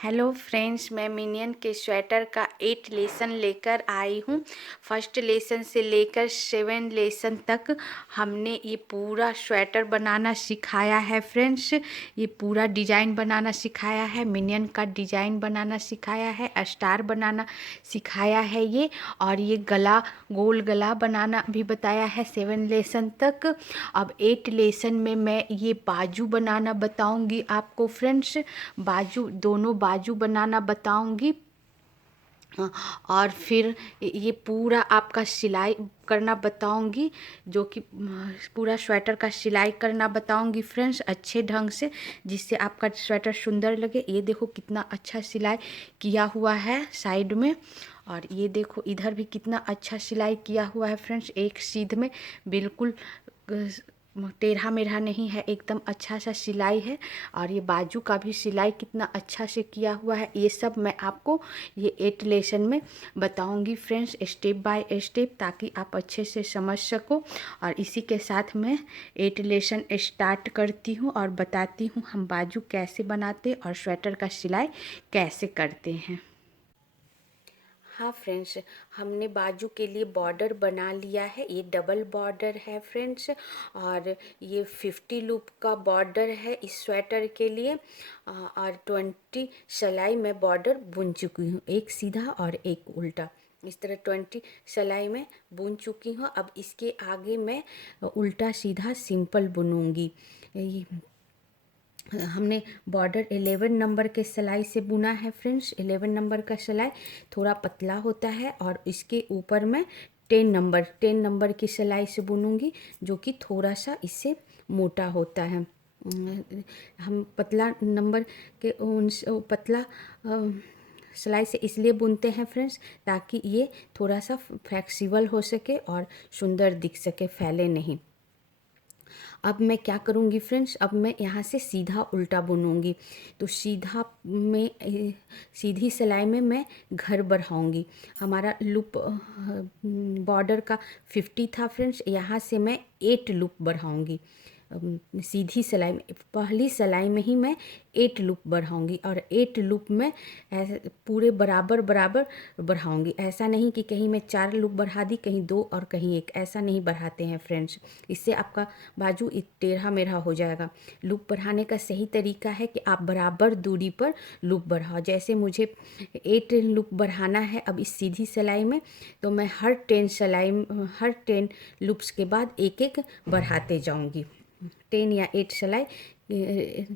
Hello friends, मैं minion के sweater का 8 लेसन लेकर आई हूँ। फर्स्ट लेसन से लेकर 7 लेसन तक हमने ये पूरा स्वेटर बनाना सिखाया है फ्रेंड्स। ये पूरा डिजाइन बनाना सिखाया है, मिनियन का डिजाइन बनाना सिखाया है, स्टार बनाना सिखाया है ये। और ये गला, गोल गला बनाना भी बताया है 7 लेसन तक। अब 8 लेसन में मैं ये बाजू बनाना बताऊंगी आपको फ्रेंड्स। बाजू, दोनों बाजू बनाना बताऊंगी। हाँ, और फिर ये पूरा आपका सिलाई करना बताऊंगी, जो कि पूरा स्वेटर का सिलाई करना बताऊंगी फ्रेंड्स, अच्छे ढंग से, जिससे आपका स्वेटर सुंदर लगे। ये देखो कितना अच्छा सिलाई किया हुआ है साइड में, और ये देखो इधर भी कितना अच्छा सिलाई किया हुआ है फ्रेंड्स। एक सीध में, बिल्कुल टेढ़ा मेढ़ा नहीं है, एकदम अच्छा सा सिलाई है। और ये बाजू का भी सिलाई कितना अच्छा से किया हुआ है। ये सब मैं आपको ये 8 लेसन में बताऊंगी फ्रेंड्स, स्टेप बाय स्टेप, ताकि आप अच्छे से समझ सको। और इसी के साथ मैं 8 लेसन स्टार्ट करती हूँ और बताती हूँ हम बाजू कैसे बनाते और स्वेटर का सिलाई कैसे करते हैं। हाँ फ्रेंड्स, हमने बाजू के लिए बॉर्डर बना लिया है। ये डबल बॉर्डर है फ्रेंड्स, और ये 50 लूप का बॉर्डर है इस स्वेटर के लिए। और 20 सिलाई में बॉर्डर बुन चुकी हूँ, एक सीधा और एक उल्टा। इस तरह 20 सिलाई में बुन चुकी हूँ। अब इसके आगे मैं उल्टा सीधा सिंपल बुनूंगी। हमने बॉर्डर 11 नंबर के सिलाई से बुना है फ्रेंड्स। 11 नंबर का सिलाई थोड़ा पतला होता है, और इसके ऊपर मैं 10 नंबर की सिलाई से बुनूंगी, जो कि थोड़ा सा इससे मोटा होता है। हम पतला नंबर के पतला सिलाई से इसलिए बुनते हैं फ्रेंड्स, ताकि ये थोड़ा सा फ्लेक्सिबल हो सके और सुंदर दिख सके, फैले नहीं। अब मैं क्या करूँगी फ्रेंड्स, अब मैं यहाँ से सीधा उल्टा बुनूंगी। तो सीधा में सीधी सिलाई में मैं घर बढ़ाऊंगी। हमारा लूप बॉर्डर का 50 था फ्रेंड्स, यहाँ से मैं 8 लूप बढ़ाऊंगी। सीधी सिलाई में, पहली सिलाई में ही मैं 8 लूप बढ़ाऊंगी, और 8 लूप में ऐसे पूरे बराबर बराबर बढ़ाऊंगी। ऐसा नहीं कि कहीं मैं 4 लूप बढ़ा दी, कहीं 2 और कहीं 1, ऐसा नहीं बढ़ाते हैं फ्रेंड्स। इससे आपका बाजू टेढ़ा मेढ़ा हो जाएगा। लूप बढ़ाने का सही तरीका है कि आप बराबर दूरी पर लूप बढ़ाओ। जैसे मुझे 8 लूप बढ़ाना है अब इस सीधी सिलाई में, तो मैं हर 10 लूप्स के बाद एक एक बढ़ाते जाऊंगी। 10 या 8 सिलाई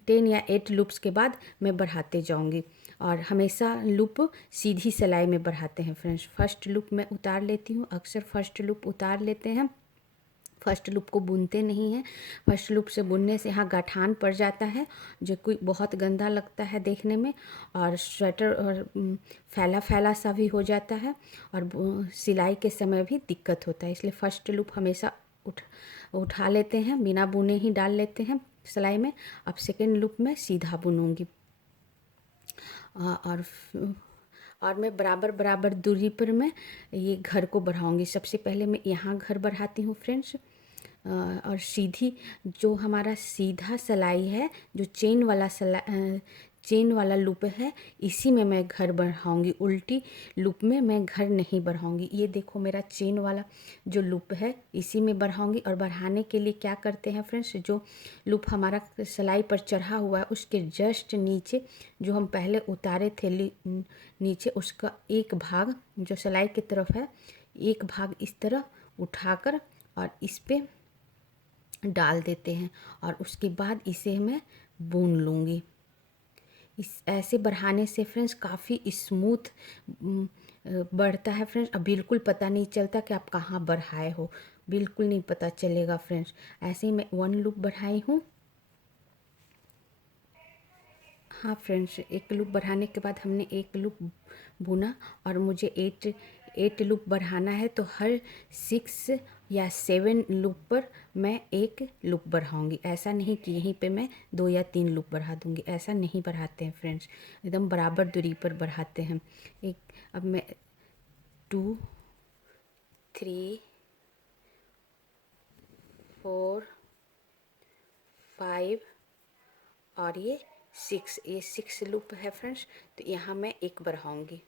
10 या 8 लूप्स के बाद मैं बढ़ाते जाऊंगी। और हमेशा लूप सीधी सिलाई में बढ़ाते हैं फ्रेंड्स। फर्स्ट लूप मैं उतार लेती हूँ, अक्सर फर्स्ट लूप उतार लेते हैं, फर्स्ट लूप को बुनते नहीं हैं। फर्स्ट लूप से बुनने से यहाँ गाठान पड़ जाता है, जो कोई बहुत गंदा लगता है देखने में, और स्वेटर और फैला फैला सा भी हो जाता है, और सिलाई के समय भी दिक्कत होता है। इसलिए फर्स्ट लूप हमेशा उठा लेते हैं, बिना बुने ही डाल लेते हैं सिलाई में। अब सेकेंड लूप में सीधा बुनूंगी। और मैं बराबर बराबर दूरी पर मैं ये घर को बढ़ाऊंगी। सबसे पहले मैं यहाँ घर बढ़ाती हूँ फ्रेंड्स, और सीधी जो हमारा सीधा सिलाई है, जो चेन वाला लूप है, इसी में मैं घर बढ़ाऊंगी। उल्टी लूप में मैं घर नहीं बढ़ाऊंगी। ये देखो मेरा चेन वाला जो लूप है, इसी में बढ़ाऊंगी। और बढ़ाने के लिए क्या करते हैं फ्रेंड्स, जो लूप हमारा सिलाई पर चढ़ा हुआ है, उसके जस्ट नीचे जो हम पहले उतारे थे नीचे, उसका एक भाग जो सिलाई की तरफ है, एक भाग इस तरह उठाकर और इस पे डाल देते हैं, और उसके बाद इसे मैं बुन लूँगी। इस ऐसे बढ़ाने से फ्रेंड्स काफ़ी स्मूथ बढ़ता है फ्रेंड्स। अब बिल्कुल पता नहीं चलता कि आप कहाँ बढ़ाए हो, बिल्कुल नहीं पता चलेगा फ्रेंड्स। ऐसे ही मैं 1 लूप बढ़ाई हूँ। हाँ फ्रेंड्स, एक लूप बढ़ाने के बाद हमने एक लूप बुना, और मुझे 8 लूप बढ़ाना है, तो हर 6 या 7 लूप पर मैं एक लूप बढ़ाऊंगी। ऐसा नहीं कि यहीं पे मैं 2 या 3 लूप बढ़ा दूंगी, ऐसा नहीं बढ़ाते हैं फ्रेंड्स, एकदम बराबर दूरी पर बढ़ाते हैं। अब मैं 2, 3, 4, 5 और ये 6, ये 6 लूप है फ्रेंड्स। तो यहाँ मैं एक बढ़ाऊँगी,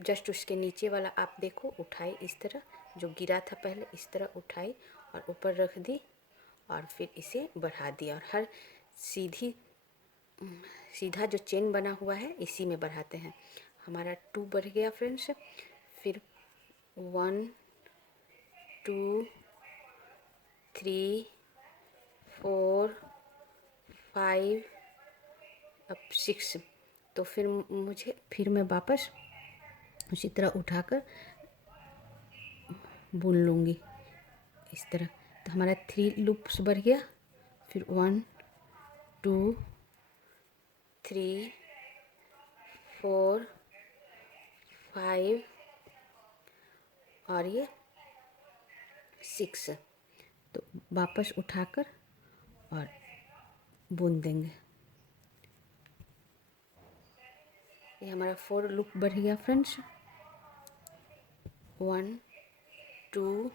जस्ट उसके नीचे वाला आप देखो, उठाई इस तरह, जो गिरा था पहले इस तरह उठाई और ऊपर रख दी और फिर इसे बढ़ा दिया। और हर सीधा जो चेन बना हुआ है इसी में बढ़ाते हैं। हमारा 2 बढ़ गया फ्रेंड्स। फिर 1 2 3 4 5 अब 6। तो फिर मैं वापस उसी तरह उठाकर बुन लूँगी इस तरह। तो हमारा 3 लूप्स बढ़ गया। फिर 1 2 3 4 5 और ये 6। तो वापस उठाकर और बुन देंगे। ये हमारा 4 लूप बढ़ गया फ्रेंड्स। 1 2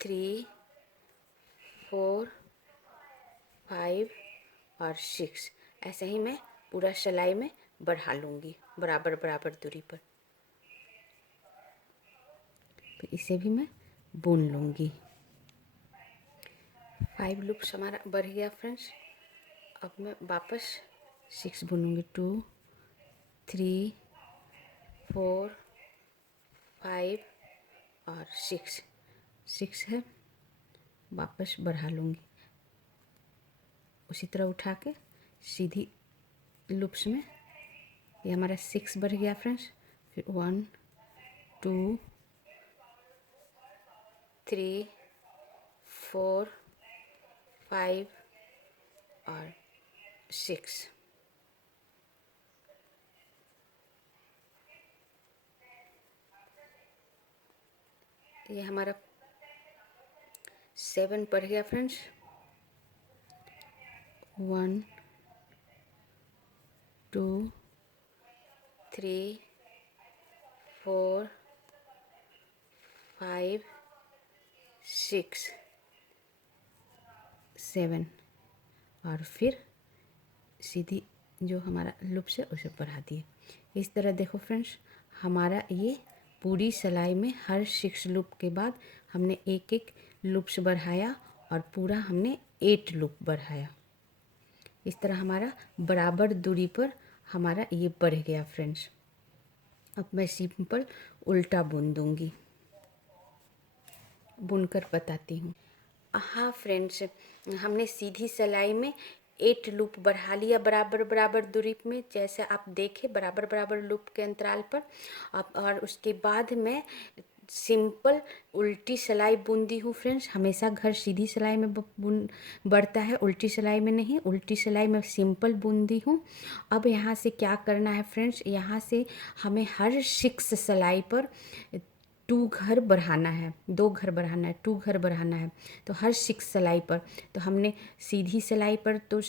3 4 5 और 6। ऐसे ही मैं पूरा सिलाई में बढ़ा लूँगी बराबर बराबर दूरी पर। फिर इसे भी मैं बुन लूँगी। 5 लूप्स हमारा बढ़ गया फ्रेंड्स। अब मैं वापस 6 बुनूँगी। 2 3 4 5 और 6 है, वापस बढ़ा लूँगी उसी तरह उठा के सीधी लूप्स में। ये हमारा 6 बढ़ गया फ्रेंड्स। फिर 1 2 3 4 5 और 6। ये हमारा 7 बढ़ गया फ्रेंड्स। 1 2 3 4 5 6 7 और फिर सीधी जो हमारा लूप्स है उसे बढ़ा दिए। इस तरह देखो फ्रेंड्स, हमारा ये पूरी सिलाई में हर 6 लूप के बाद हमने एक एक लूप्स बढ़ाया और पूरा हमने 8 लूप बढ़ाया। इस तरह हमारा बराबर दूरी पर हमारा ये बढ़ गया फ्रेंड्स। अब मैं सिंपल उल्टा बुन दूंगी, बुनकर बताती हूँ। हाँ फ्रेंड्स, हमने सीधी सिलाई में 8 लूप बढ़ा लिया बराबर बराबर दूरी में, जैसे आप देखें बराबर बराबर लूप के अंतराल पर। अब और उसके बाद मैं सिंपल उल्टी सिलाई बुन दी हूँ फ्रेंड्स। हमेशा घर सीधी सिलाई में बुन बढ़ता है, उल्टी सिलाई में नहीं। उल्टी सिलाई में सिंपल बुन दी हूँ। अब यहाँ से क्या करना है फ्रेंड्स, यहाँ से हमें हर 6 सिलाई पर 2 घर बढ़ाना है, 2 घर बढ़ाना है, 2 घर बढ़ाना है। तो हर 6 सिलाई पर, तो हमने सीधी सिलाई पर तो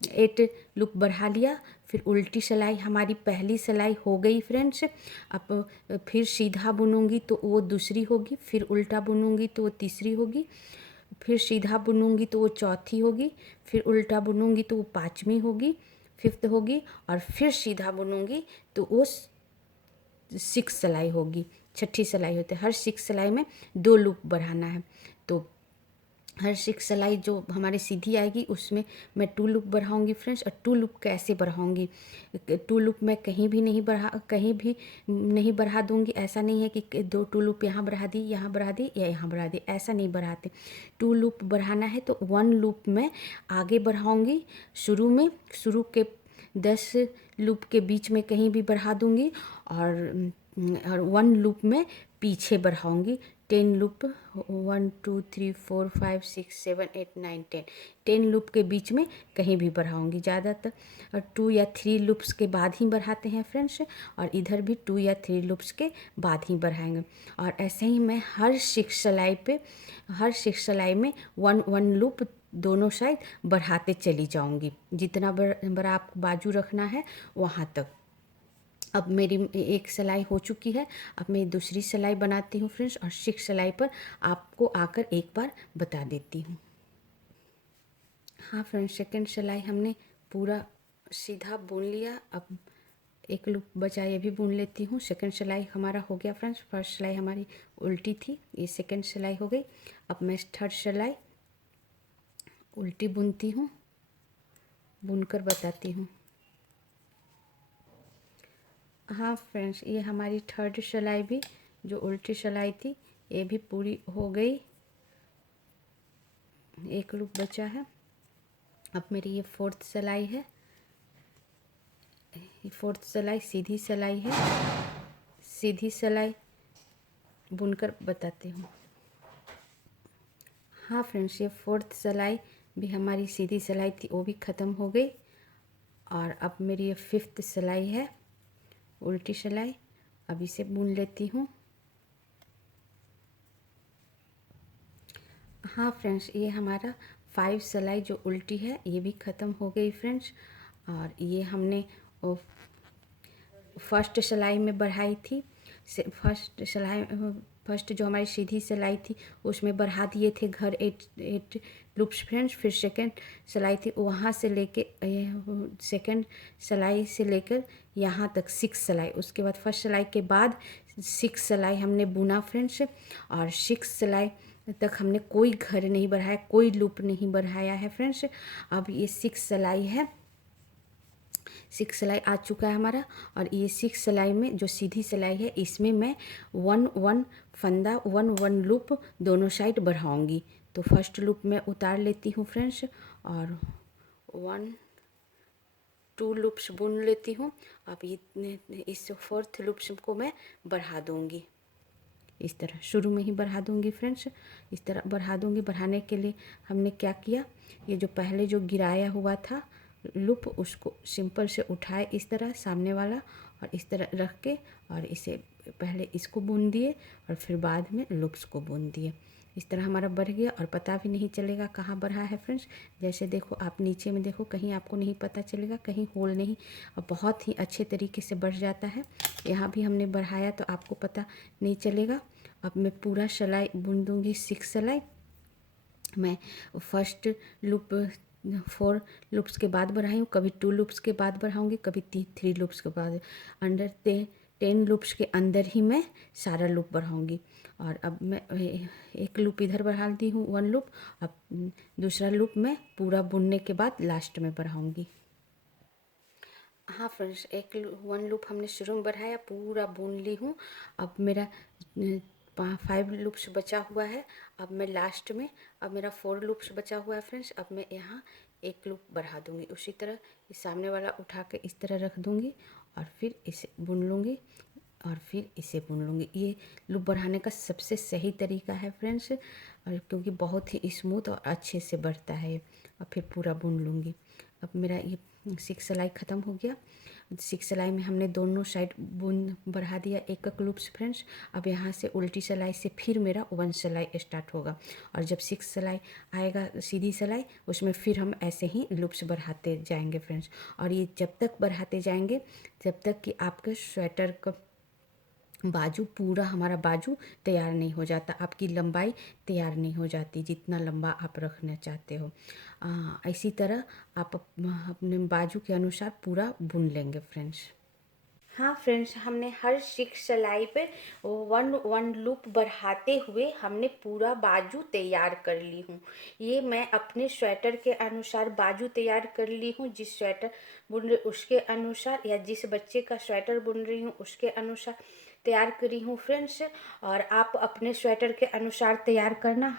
8 लूप बढ़ा लिया। फिर उल्टी सिलाई हमारी पहली सिलाई हो गई फ्रेंड्स। अब फिर सीधा बुनूंगी तो वो दूसरी होगी, फिर उल्टा बुनूंगी तो वो तीसरी होगी, फिर सीधा बुनूंगी तो वो चौथी होगी, फिर उल्टा बुनूंगी तो वो 5वीं होगी, 5th होगी, और फिर सीधा बुनूंगी तो वो 6 सिलाई होगी, 6ठी सिलाई होती है। हर 6 सिलाई में 2 लूप बढ़ाना है। तो हर 6 सिलाई जो हमारी सीधी आएगी उसमें मैं 2 लूप बढ़ाऊंगी फ्रेंड्स। और 2 लूप कैसे बढ़ाऊंगी, 2 लूप मैं कहीं भी नहीं बढ़ा दूंगी। ऐसा नहीं है कि 2 लूप यहाँ बढ़ा दी, यहाँ बढ़ा दी या यहाँ बढ़ा दी, ऐसा नहीं बढ़ाते। 2 लूप बढ़ाना है तो 1 लूप मैं आगे बढ़ाऊंगी शुरू के 10 लूप के बीच में कहीं भी बढ़ा दूंगी, और 1 लूप में पीछे बढ़ाऊंगी। 10 लूप 1 2 3 4 5 6 7 8 9 10 लूप के बीच में कहीं भी बढ़ाऊंगी। ज़्यादातर 2 या 3 लूप्स के बाद ही बढ़ाते हैं फ्रेंड्स, और इधर भी 2 या 3 लूप्स के बाद ही बढ़ाएंगे। और ऐसे ही मैं हर 6 सिलाई में 1 लूप दोनों साइड बढ़ाते चली जाऊंगी, जितना बड़ा आपको बाजू रखना है वहाँ तक। अब मेरी एक सिलाई हो चुकी है। अब मैं दूसरी सिलाई बनाती हूँ फ्रेंड्स, और 6 सिलाई पर आपको आकर एक बार बता देती हूँ। हाँ फ्रेंड्स, सेकंड सिलाई हमने पूरा सीधा बुन लिया। अब एक लूप बचा, ये भी बुन लेती हूँ। सेकंड सिलाई हमारा हो गया फ्रेंड्स। फर्स्ट सिलाई हमारी उल्टी थी, ये सेकंड सिलाई हो गई। अब मैं थर्ड सिलाई उल्टी बुनती हूँ, बुनकर बताती हूँ। हाँ फ्रेंड्स, ये हमारी थर्ड सिलाई भी जो उल्टी सिलाई थी ये भी पूरी हो गई। एक लूप बचा है। अब मेरी ये फोर्थ सिलाई है। ये फोर्थ सिलाई सीधी सिलाई है। सीधी सिलाई बुनकर बताती हूँ। हाँ फ्रेंड्स, ये फोर्थ सिलाई भी हमारी सीधी सिलाई थी, वो भी ख़त्म हो गई। और अब मेरी ये फिफ्थ सिलाई है, उल्टी सिलाई। अब इसे बुन लेती हूँ। हाँ फ्रेंड्स, ये हमारा 5 सिलाई जो उल्टी है ये भी ख़त्म हो गई फ्रेंड्स। और ये हमने फर्स्ट सिलाई में बढ़ाई थी। फर्स्ट जो हमारी सीधी सिलाई थी उसमें बढ़ा दिए थे घर 8 लूप्स फ्रेंड्स। फिर सेकंड सिलाई थी वहाँ से लेके सेकंड सिलाई से लेकर यहाँ तक 6 सिलाई। उसके बाद फर्स्ट सिलाई के बाद 6 सिलाई हमने बुना फ्रेंड्स। और 6 सिलाई तक हमने कोई घर नहीं बढ़ाया, कोई लूप नहीं बढ़ाया है फ्रेंड्स। अब ये 6 सिलाई है, 6 सिलाई आ चुका है हमारा। और ये 6 सिलाई में जो सीधी सिलाई है इसमें मैं 1 फंदा 1 लूप दोनों साइड बढ़ाऊंगी। तो फर्स्ट लूप में उतार लेती हूँ फ्रेंड्स और 2 लूप्स बुन लेती हूँ। अब ये इस फोर्थ लूप्स को मैं बढ़ा दूँगी। इस तरह शुरू में ही बढ़ा दूँगी फ्रेंड्स, इस तरह बढ़ा दूँगी। बढ़ाने के लिए हमने क्या किया, ये जो पहले जो गिराया हुआ था लूप उसको सिंपल से उठाए इस तरह सामने वाला और इस तरह रख के और इसे पहले इसको बुन दिए और फिर बाद में लूप्स को बुन दिए। इस तरह हमारा बढ़ गया और पता भी नहीं चलेगा कहाँ बढ़ा है फ्रेंड्स। जैसे देखो आप नीचे में देखो, कहीं आपको नहीं पता चलेगा, कहीं होल नहीं, और बहुत ही अच्छे तरीके से बढ़ जाता है। यहाँ भी हमने बढ़ाया तो आपको पता नहीं चलेगा। अब मैं पूरा सिलाई बुन दूँगी 6 सिलाई। मैं फर्स्ट लूप 4 लूप्स के बाद बढ़ाई हूँ, कभी 2 लूप्स के बाद बढ़ाऊँगी, कभी 3 लूप्स के बाद। अंडर 10 लूप्स के अंदर ही मैं सारा लूप बढ़ाऊँगी। और अब मैं एक लूप इधर बढ़ा दी हूँ 1 लूप। अब दूसरा लूप मैं पूरा बुनने के बाद लास्ट में बढ़ाऊँगी। हाँ फ्रेंड्स, 1 लूप हमने शुरू में बढ़ाया, पूरा बुन ली हूँ। अब मेरा 5 लूप्स बचा हुआ है। अब मैं लास्ट में, अब मेरा 4 लूप्स बचा हुआ है फ्रेंड्स। अब मैं यहाँ 1 लूप बढ़ा दूँगी। उसी तरह इस सामने वाला उठा के इस तरह रख दूँगी और फिर इसे बुन लूँगी और फिर इसे बुन लूँगी। ये लूप बढ़ाने का सबसे सही तरीका है फ्रेंड्स, और क्योंकि बहुत ही स्मूथ और अच्छे से बढ़ता है। और फिर पूरा बुन लूँगी। अब मेरा ये 6 सिलाई ख़त्म हो गया। 6 सिलाई में हमने दोनों साइड बुन बढ़ा दिया एक लूप्स फ्रेंड्स। अब यहाँ से उल्टी सिलाई से फिर मेरा 1 सिलाई स्टार्ट होगा। और जब 6 सिलाई आएगा सीधी सिलाई, उसमें फिर हम ऐसे ही लूप्स बढ़ाते जाएंगे फ्रेंड्स। और ये जब तक बढ़ाते जाएंगे जब तक कि आपके स्वेटर का बाजू, पूरा हमारा बाजू तैयार नहीं हो जाता, आपकी लंबाई तैयार नहीं हो जाती जितना लंबा आप रखना चाहते हो। इसी तरह आप अपने बाजू के अनुसार पूरा बुन लेंगे फ्रेंड्स। हाँ फ्रेंड्स, हमने हर 6 सिलाई पे 1 लूप बढ़ाते हुए हमने पूरा बाजू तैयार कर ली हूँ। ये मैं अपने स्वेटर के अनुसार बाजू तैयार कर ली हूँ। जिस स्वेटर बुन रही उसके अनुसार, या जिस बच्चे का स्वेटर बुन रही हूँ उसके अनुसार तैयार करी हूँ फ्रेंड्स। और आप अपने स्वेटर के अनुसार तैयार करना।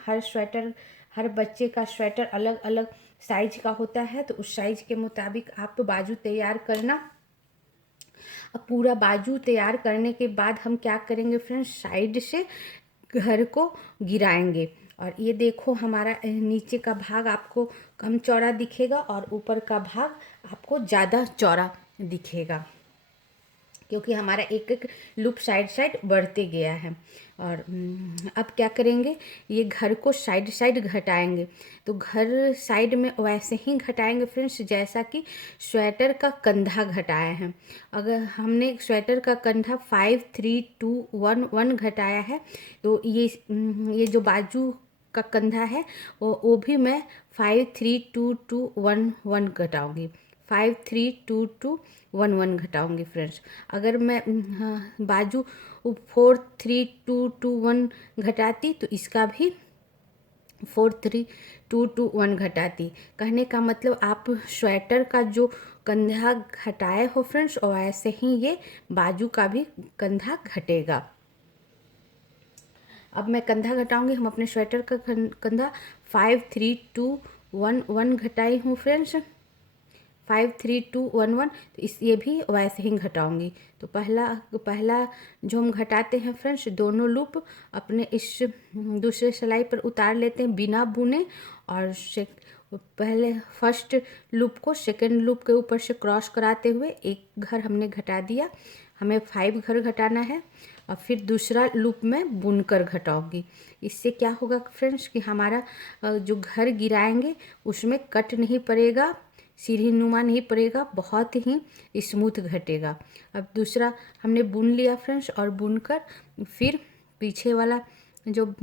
हर बच्चे का स्वेटर अलग अलग साइज का होता है, तो उस साइज के मुताबिक आप बाजू तैयार करना। अब पूरा बाजू तैयार करने के बाद हम क्या करेंगे फ्रेंड्स, साइड से घर को गिराएंगे। और ये देखो हमारा नीचे का भाग आपको कम चौड़ा दिखेगा और ऊपर का भाग आपको ज़्यादा चौड़ा दिखेगा, क्योंकि हमारा एक एक लूप साइड बढ़ते गया है। और अब क्या करेंगे, ये घर को साइड घटाएंगे। तो घर साइड में वैसे ही घटाएंगे फ्रेंड्स जैसा कि स्वेटर का कंधा घटाया है। अगर हमने स्वेटर का कंधा 5 3 2 1 1 घटाया है, तो ये जो बाजू का कंधा है वो भी मैं 5 3 2 2 1 1 घटाऊंगी, 5 3 2 2 1 1 घटाऊंगी फ्रेंड्स। अगर मैं बाजू 4 3 2 2 1 घटाती तो इसका भी 4 3 2 2 1 घटाती। कहने का मतलब आप स्वेटर का जो कंधा घटाए हो फ्रेंड्स, और ऐसे ही ये बाजू का भी कंधा घटेगा। अब मैं कंधा घटाऊंगी। हम अपने स्वेटर का कंधा 5 3 2 1 1 घटाई हूँ फ्रेंड्स, 5 3 2 1 1। तो इस ये भी वैसे ही घटाऊंगी। तो पहला जो हम घटाते हैं फ्रेंड्स, दोनों लूप अपने इस दूसरे सिलाई पर उतार लेते हैं बिना बुने, और पहले फर्स्ट लूप को सेकंड लूप के ऊपर से क्रॉस कराते हुए एक घर हमने घटा दिया। हमें 5 घर घटाना है, और फिर दूसरा लूप में बुनकर घटाऊंगी। इससे क्या होगा फ्रेंड्स कि हमारा जो घर गिराएंगे उसमें कट नहीं पड़ेगा, सीढ़ी नुमा नहीं पड़ेगा, बहुत ही स्मूथ घटेगा। अब दूसरा हमने बुन लिया फ्रेंड्स, और बुनकर फिर पीछे वाला जो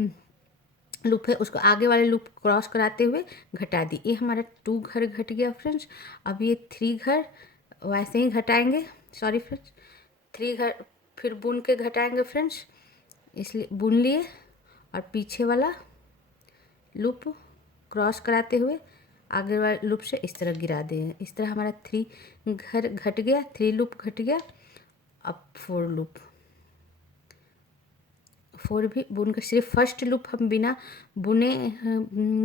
लूप है उसको आगे वाले लूप क्रॉस कराते हुए घटा दी। ये हमारा 2 घर घट गया फ्रेंड्स। अब ये 3 घर वैसे ही घटाएंगे, सॉरी फ्रेंड्स, 3 घर फिर बुन के घटाएंगे फ्रेंड्स। इसलिए बुन लिए और पीछे वाला लूप क्रॉस कराते हुए आगे वाले लूप से इस तरह गिरा दें। इस तरह हमारा 3 घर घट गया, 3 लूप घट गया। अब 4 लूप, 4 भी बुन कर, सिर्फ फर्स्ट लूप हम बिना बुने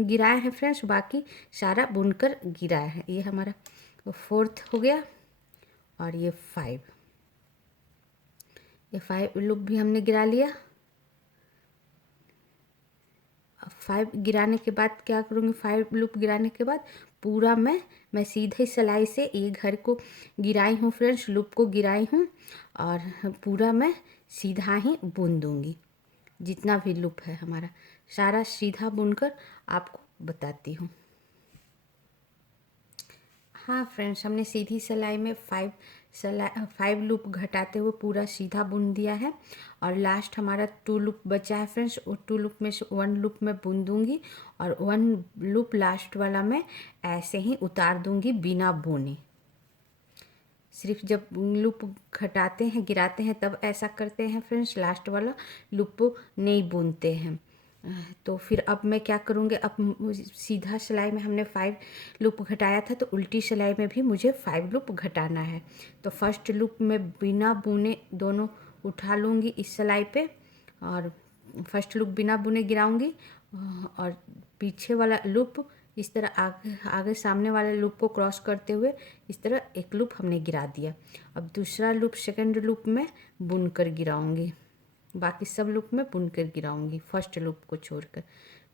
गिराए हैं फ्रेंड्स, बाकी सारा बुनकर गिराया है। ये हमारा 4th हो गया, और ये 5, ये 5 लूप भी हमने गिरा लिया। 5 गिराने के बाद क्या करूँगी, 5 लूप गिराने के बाद पूरा मैं सीधे सिलाई से ये घर को गिराई हूँ फ्रेंड्स, लूप को गिराई हूँ, और पूरा मैं सीधा ही बुन दूँगी। जितना भी लूप है हमारा सारा सीधा बुनकर आपको बताती हूँ। हाँ फ्रेंड्स, हमने सीधी सिलाई में 5 लूप घटाते हुए पूरा सीधा बुन दिया है, और लास्ट हमारा 2 लूप बचा है फ्रेंड्स। वो 2 लूप में से 1 लूप मैं बुन दूंगी, और 1 लूप लास्ट वाला मैं ऐसे ही उतार दूंगी बिना बुने। सिर्फ जब लूप घटाते हैं गिराते हैं तब ऐसा करते हैं फ्रेंड्स, लास्ट वाला लूप नहीं बुनते हैं। तो फिर अब मैं क्या करूँगी, अब सीधा सिलाई में हमने 5 लूप घटाया था, तो उल्टी सिलाई में भी मुझे 5 लूप घटाना है। तो फर्स्ट लूप में बिना बुने दोनों उठा लूँगी इस सिलाई पे, और फर्स्ट लूप बिना बुने गिराऊँगी, और पीछे वाला लूप इस तरह आगे सामने वाले लूप को क्रॉस करते हुए इस तरह एक लूप हमने गिरा दिया। अब दूसरा लूप सेकंड लूप में बुनकर गिराऊंगी, बाकी सब लूप में बुनकर गिराऊंगी फर्स्ट लूप को छोड़कर।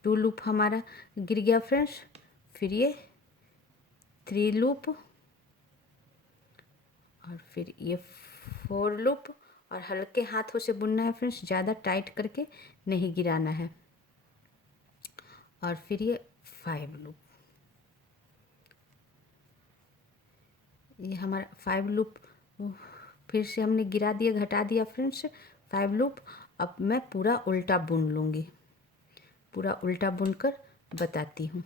2 लूप हमारा गिर गया फ्रेंड्स। फिर ये 3 लूप, और फिर ये 4 लूप, और हल्के हाथों से बुनना है फ्रेंड्स, ज़्यादा टाइट करके नहीं गिराना है। और फिर ये 5 लूप, ये हमारा 5 लूप फिर से हमने गिरा दिया, घटा दिया फ्रेंड्स 5 लूप। अब मैं पूरा उल्टा बुन लूँगी, पूरा उल्टा बुनकर बताती हूँ।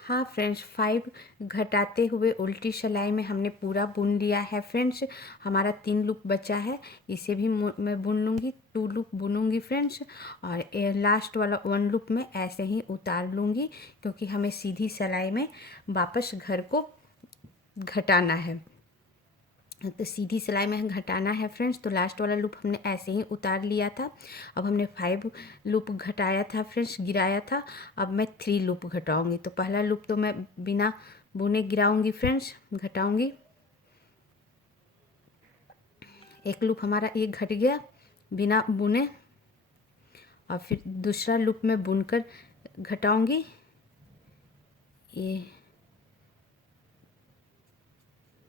हाँ फ्रेंड्स, 5 घटाते हुए उल्टी सिलाई में हमने पूरा बुन लिया है फ्रेंड्स। हमारा 3 लूप बचा है, इसे भी मैं बुन लूँगी, 2 लूप बुनूँगी फ्रेंड्स, और लास्ट वाला 1 लूप में ऐसे ही उतार लूँगी, क्योंकि हमें सीधी सिलाई में वापस घर को घटाना है। तो सीधी सिलाई में घटाना है फ्रेंड्स, तो लास्ट वाला लूप हमने ऐसे ही उतार लिया था। अब हमने 5 लूप घटाया था फ्रेंड्स, गिराया था। अब मैं 3 लूप घटाऊंगी। तो पहला लूप तो मैं बिना बुने गिराऊंगी फ्रेंड्स, घटाऊंगी। एक लूप हमारा ये घट गया बिना बुने, और फिर दूसरा लूप में बुनकर घटाऊंगी। ये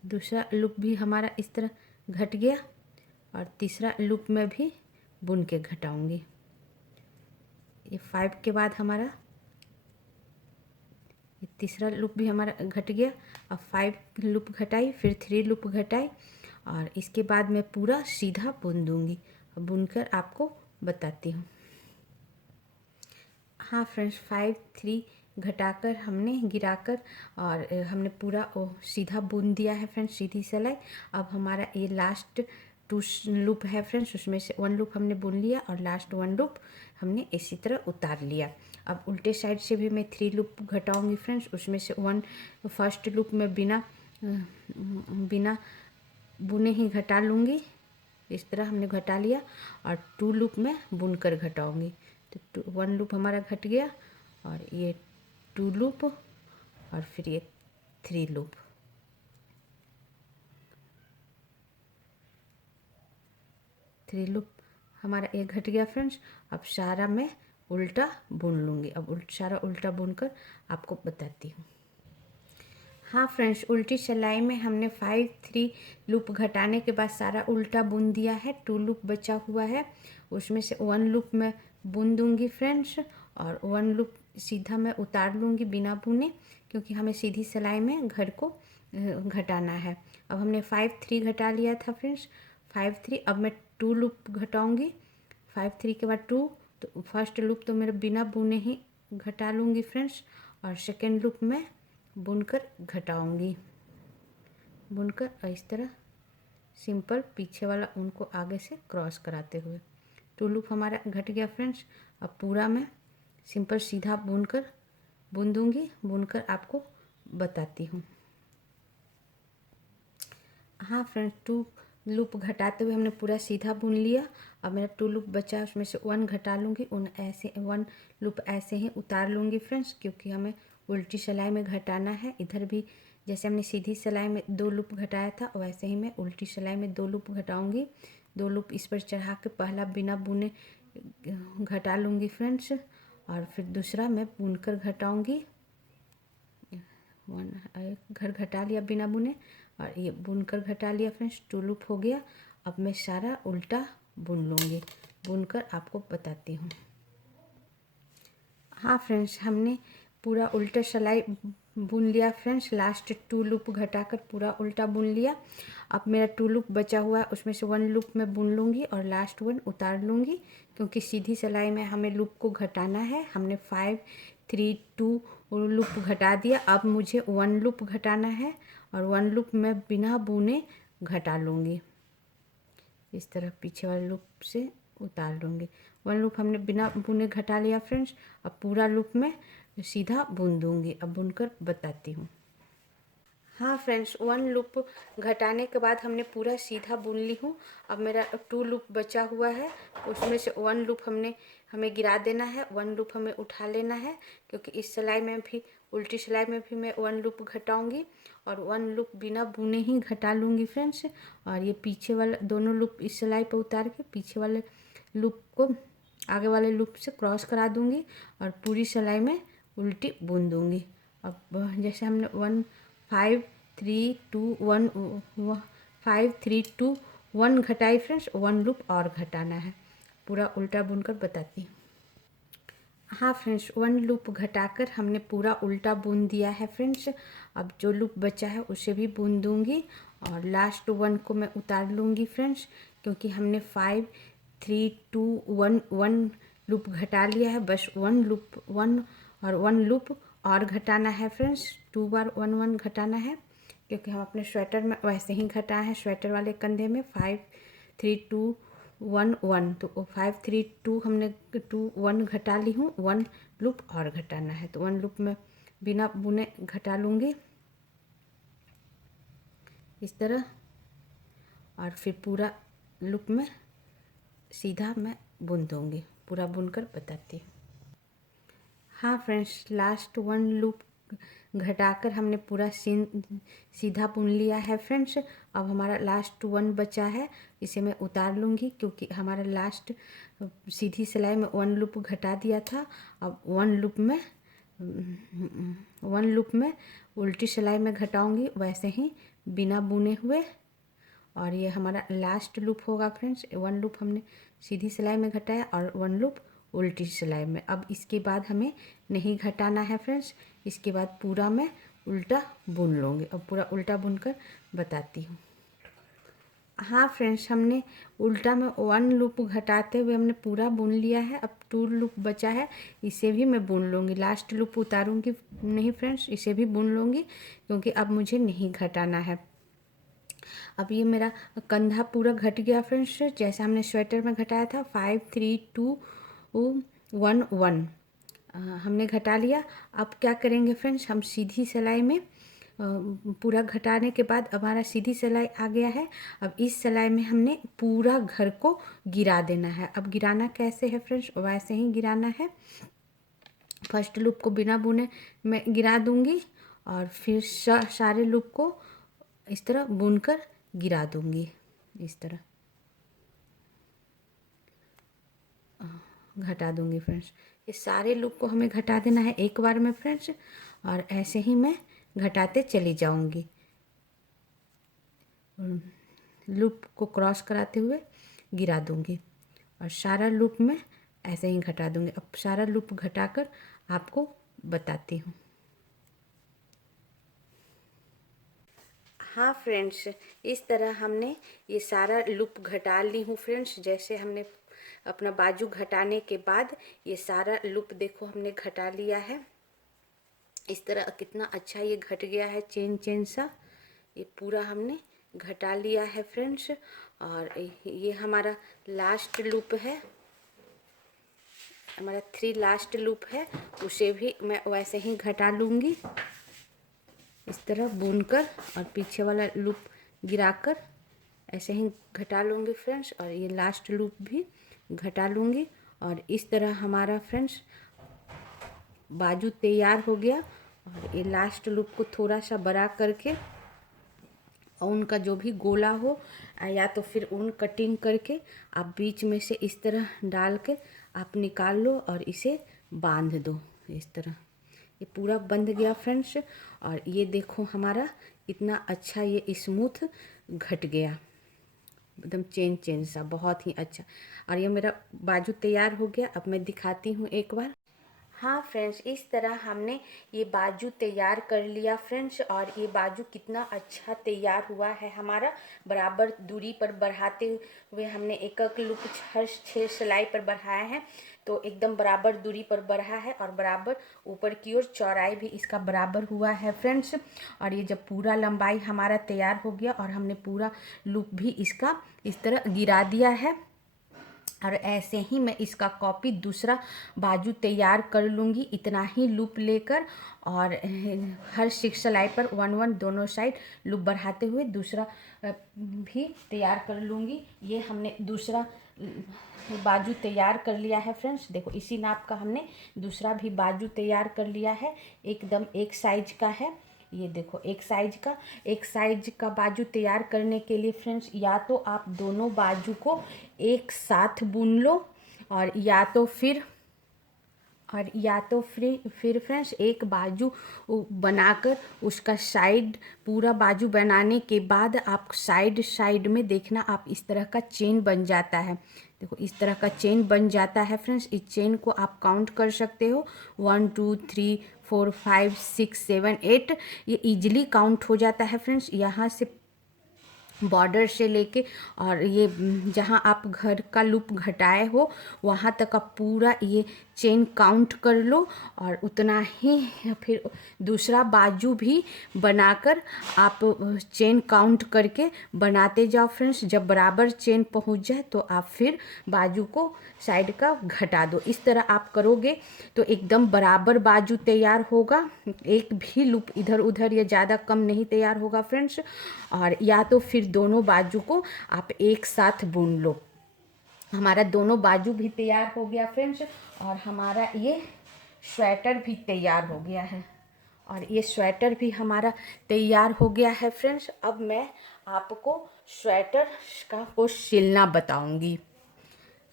दूसरा लूप भी हमारा इस तरह घट गया, और तीसरा लूप में भी बुन के घटाऊंगी। ये 5 के बाद हमारा ये तीसरा लूप भी हमारा घट गया। अब 5 लूप घटाई, फिर 3 लूप घटाई, और इसके बाद मैं पूरा सीधा बुन दूंगी। अब बुनकर आपको बताती हूँ। हाँ फ्रेंड्स, 5 3 घटाकर हमने गिराकर और हमने पूरा सीधा बुन दिया है फ्रेंड्स, सीधी सिलाई। अब हमारा ये लास्ट 2 लूप है फ्रेंड्स, उसमें से 1 लूप हमने बुन लिया और लास्ट 1 लूप हमने इसी तरह उतार लिया। अब उल्टे साइड से भी मैं 3 लूप घटाऊंगी फ्रेंड्स, उसमें से 1 फर्स्ट लूप में बिना बुने ही घटा लूँगी। इस तरह हमने घटा लिया और 2 लूप में बुनकर घटाऊंगी। तो 1 लूप हमारा घट गया और ये 2 लूप और फिर ये 3 लूप। हमारा ये घट गया फ्रेंड्स। अब सारा मैं उल्टा बुन लूँगी। अब सारा उल्टा बुनकर आपको बताती हूँ। हाँ फ्रेंड्स, उल्टी सिलाई में हमने 5 3 लूप घटाने के बाद सारा उल्टा बुन दिया है। 2 लूप बचा हुआ है, उसमें से 1 लूप मैं बुन दूंगी फ्रेंड्स और 1 लूप सीधा मैं उतार लूँगी बिना बुने, क्योंकि हमें सीधी सिलाई में घर को घटाना है। अब हमने 5 3 घटा लिया था फ्रेंड्स, 5 3। अब मैं 2 लूप घटाऊँगी। 5 3 के बाद 2, तो फर्स्ट लूप तो मेरा बिना बुने ही घटा लूँगी फ्रेंड्स और सेकेंड लूप में बुनकर घटाऊंगी। बुनकर इस तरह सिंपल पीछे वाला उनको आगे से क्रॉस कराते हुए 2 लूप हमारा घट गया फ्रेंड्स। अब पूरा मैं सिंपल सीधा बुन दूंगी, बुनकर आपको बताती हूँ। हाँ फ्रेंड्स, 2 लूप घटाते हुए हमने पूरा सीधा बुन लिया। अब मेरा 2 लूप बचा, उसमें से 1 घटा लूँगी, 1 लूप ऐसे ही उतार लूँगी फ्रेंड्स, क्योंकि हमें उल्टी सिलाई में घटाना है। इधर भी जैसे हमने सीधी सिलाई में 2 लूप घटाया था, वैसे ही मैं उल्टी सिलाई में 2 लूप घटाऊँगी। 2 लूप इस पर चढ़ा के पहला बिना बुने घटा लूँगी फ्रेंड्स और फिर दूसरा मैं बुनकर घटाऊँगी। घर घटा लिया बिना बुने और ये बुनकर घटा लिया फ्रेंड्स। 2 लूप हो गया। अब मैं सारा उल्टा बुन लूँगी, बुनकर आपको बताती हूँ। हाँ फ्रेंड्स, हमने पूरा उल्टा सिलाई बुन लिया फ्रेंड्स। लास्ट 2 लूप घटाकर पूरा उल्टा बुन लिया। अब मेरा 2 लूप बचा हुआ है, उसमें से 1 लूप मैं बुन लूँगी और लास्ट 1 उतार लूँगी, क्योंकि सीधी सिलाई में हमें लूप को घटाना है। हमने 5 3 2 लूप घटा दिया। अब मुझे 1 लूप घटाना है और 1 लूप मैं बिना बुने घटा लूँगी। इस तरह पीछे वाले लूप से उतार लूँगी। 1 लूप हमने बिना बुने घटा लिया फ्रेंड्स। अब पूरा लूप में सीधा बुन दूँगी। अब बुनकर बताती हूँ। हाँ फ्रेंड्स, 1 लूप घटाने के बाद हमने पूरा सीधा बुन ली हूँ। अब मेरा 2 लूप बचा हुआ है, उसमें से 1 लूप हमें गिरा देना है, 1 लूप हमें उठा लेना है, क्योंकि इस सिलाई में भी उल्टी सिलाई में भी मैं 1 लूप घटाऊँगी और 1 लूप बिना बुने ही घटा लूँगी फ्रेंड्स। और ये पीछे वाला दोनों लूप इस सिलाई पर उतार के पीछे वाले लूप को आगे वाले लूप से क्रॉस करा दूँगी और पूरी सिलाई में उल्टी बुन दूँगी। अब जैसे हमने 5 3 2 1 5 3 2 1 घटाई फ्रेंड्स, 1 लूप और घटाना है। पूरा उल्टा बुनकर बताती हूँ। हाँ फ्रेंड्स, 1 लूप घटाकर हमने पूरा उल्टा बुन दिया है फ्रेंड्स। अब जो लूप बचा है उसे भी बुन दूंगी और लास्ट 1 को मैं उतार लूँगी फ्रेंड्स, क्योंकि हमने 5 3 2 1 लूप घटा लिया है। बस 1 लूप और घटाना है फ्रेंड्स। 2 बार 1 1 घटाना है, क्योंकि हम अपने स्वेटर में वैसे ही घटाए हैं। स्वेटर वाले कंधे में 5 3 2 1 1, तो 5 3 2 हमने 2 1 घटा ली हूँ। 1 लूप और घटाना है, तो 1 लूप में बिना बुने घटा लूँगी इस तरह और फिर पूरा लूप में सीधा मैं बुन दूँगी। पूरा बुनकर बताती हूँ। हाँ फ्रेंड्स, लास्ट 1 लूप घटाकर हमने पूरा सीधा बुन लिया है फ्रेंड्स। अब हमारा लास्ट 1 बचा है, इसे मैं उतार लूँगी, क्योंकि हमारा लास्ट सीधी सिलाई में 1 लूप घटा दिया था। अब 1 लूप में उल्टी सिलाई में घटाऊँगी, वैसे ही बिना बुने हुए। और ये हमारा लास्ट लूप होगा फ्रेंड्स। 1 लूप हमने सीधी सिलाई में घटाया और 1 लूप उल्टी सिलाई में। अब इसके बाद हमें नहीं घटाना है फ्रेंड्स। इसके बाद पूरा मैं उल्टा बुन लूँगी। अब पूरा उल्टा बुनकर बताती हूँ। हाँ फ्रेंड्स, हमने उल्टा में 1 लूप घटाते हुए हमने पूरा बुन लिया है। अब 2 लूप बचा है, इसे भी मैं बुन लूँगी। लास्ट लूप उतारूँगी नहीं फ्रेंड्स, इसे भी बुन लूँगी क्योंकि अब मुझे नहीं घटाना है। अब ये मेरा कंधा पूरा घट गया फ्रेंड्स, जैसे हमने स्वेटर में घटाया था 5 3 2 1 1 हमने घटा लिया। अब क्या करेंगे फ्रेंड्स, हम सीधी सिलाई में पूरा घटाने के बाद हमारा सीधी सिलाई आ गया है। अब इस सिलाई में हमने पूरा घर को गिरा देना है। अब गिराना कैसे है फ्रेंड्स, वैसे ही गिराना है। फर्स्ट लूप को बिना बुने मैं गिरा दूंगी और फिर सारे लूप को इस तरह बुनकर गिरा दूंगी। इस तरह घटा दूंगी फ्रेंड्स। ये सारे लूप को हमें घटा देना है एक बार में फ्रेंड्स, और ऐसे ही मैं घटाते चली जाऊंगी। लूप को क्रॉस कराते हुए गिरा दूंगी और सारा लूप में ऐसे ही घटा दूंगी। अब सारा लूप घटाकर आपको बताती हूँ। हाँ फ्रेंड्स, इस तरह हमने ये सारा लूप घटा ली हूँ फ्रेंड्स। जैसे हमने अपना बाजू घटाने के बाद ये सारा लूप देखो हमने घटा लिया है। इस तरह कितना अच्छा ये घट गया है, चेन चेन सा ये पूरा हमने घटा लिया है फ्रेंड्स। और ये हमारा लास्ट लूप है, हमारा 3 लास्ट लूप है, उसे भी मैं वैसे ही घटा लूँगी इस तरह बुनकर, और पीछे वाला लूप गिराकर ऐसे ही घटा लूँगी फ्रेंड्स। और ये लास्ट लूप भी घटा लूँगी और इस तरह हमारा फ्रेंड्स बाजू तैयार हो गया। और ये लास्ट लूप को थोड़ा सा बड़ा करके ऊन का जो भी गोला हो या तो फिर ऊन कटिंग करके आप बीच में से इस तरह डाल के आप निकाल लो और इसे बांध दो। इस तरह ये पूरा बंध गया फ्रेंड्स। और ये देखो हमारा इतना अच्छा ये स्मूथ घट गया, एकदम चेन चेन सा, बहुत ही अच्छा। और ये मेरा बाजू तैयार हो गया। अब मैं दिखाती हूँ एक बार। हाँ फ्रेंड्स, इस तरह हमने ये बाजू तैयार कर लिया फ्रेंड्स। और ये बाजू कितना अच्छा तैयार हुआ है हमारा। बराबर दूरी पर बढ़ाते हुए हमने एक एक लूप हर 6 सिलाई पर बढ़ाया है, तो एकदम बराबर दूरी पर बढ़ा है और बराबर ऊपर की ओर चौड़ाई भी इसका बराबर हुआ है फ्रेंड्स। और ये जब पूरा लंबाई हमारा तैयार हो गया और हमने पूरा लूप भी इसका इस तरह गिरा दिया है, और ऐसे ही मैं इसका कॉपी दूसरा बाजू तैयार कर लूँगी इतना ही लूप लेकर। और हर 6 सिलाई पर 1 1 दोनों साइड लूप बढ़ाते हुए दूसरा भी तैयार कर लूँगी। ये हमने दूसरा बाजू तैयार कर लिया है फ्रेंड्स। देखो इसी नाप का हमने दूसरा भी बाजू तैयार कर लिया है, एकदम एक साइज का है। ये देखो एक साइज का बाजू तैयार करने के लिए फ्रेंड्स या तो आप दोनों बाजू को एक साथ बुन लो, और या तो फिर फ्रेंड्स एक बाजू बनाकर उसका साइड पूरा बाजू बनाने के बाद आप साइड में देखना आप इस तरह का चेन बन जाता है। देखो इस तरह का चेन बन जाता है फ्रेंड्स। इस चेन को आप काउंट कर सकते हो 1 2 3 4 5 6 7 8, ये इजीली काउंट हो जाता है फ्रेंड्स। यहाँ से बॉर्डर से लेके और ये जहाँ आप घर का लूप घटाए हो वहाँ तक आप पूरा ये चेन काउंट कर लो, और उतना ही फिर दूसरा बाजू भी बनाकर आप चेन काउंट करके बनाते जाओ फ्रेंड्स। जब बराबर चेन पहुँच जाए तो आप फिर बाजू को साइड का घटा दो। इस तरह आप करोगे तो एकदम बराबर बाजू तैयार होगा, एक भी लूप इधर उधर या ज़्यादा कम नहीं तैयार होगा फ्रेंड्स। और या तो फिर दोनों बाजू को आप एक साथ बुन लो। हमारा दोनों बाजू भी तैयार हो गया फ्रेंड्स, और हमारा ये स्वेटर भी तैयार हो गया है। और ये स्वेटर भी हमारा तैयार हो गया है फ्रेंड्स। अब मैं आपको स्वेटर को सिलना बताऊंगी।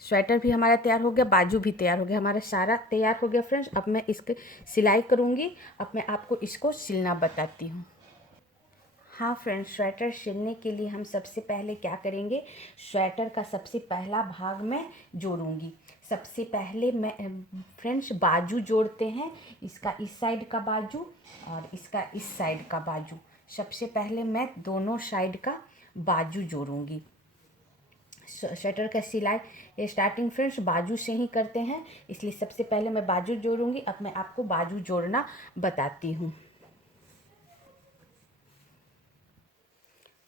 स्वेटर भी हमारा तैयार हो गया, बाजू भी तैयार हो गया, हमारा सारा तैयार हो गया फ्रेंड्स। अब मैं इसकी सिलाई करूंगी। अब मैं आपको इसको सिलना बताती हूँ। हाँ फ्रेंड्स, स्वेटर सिलने के लिए हम सबसे पहले क्या करेंगे, स्वेटर का सबसे पहला भाग मैं जोड़ूंगी। सबसे पहले मैं फ्रेंड्स बाजू जोड़ते हैं, इसका इस साइड का बाजू और इसका इस साइड का बाजू। सबसे पहले मैं दोनों साइड का बाजू जोड़ूंगी। स्वेटर का सिलाई ये स्टार्टिंग फ्रेंड्स बाजू से ही करते हैं, इसलिए सबसे पहले मैं बाजू जोड़ूंगी। अब मैं आपको बाजू जोड़ना बताती हूँ।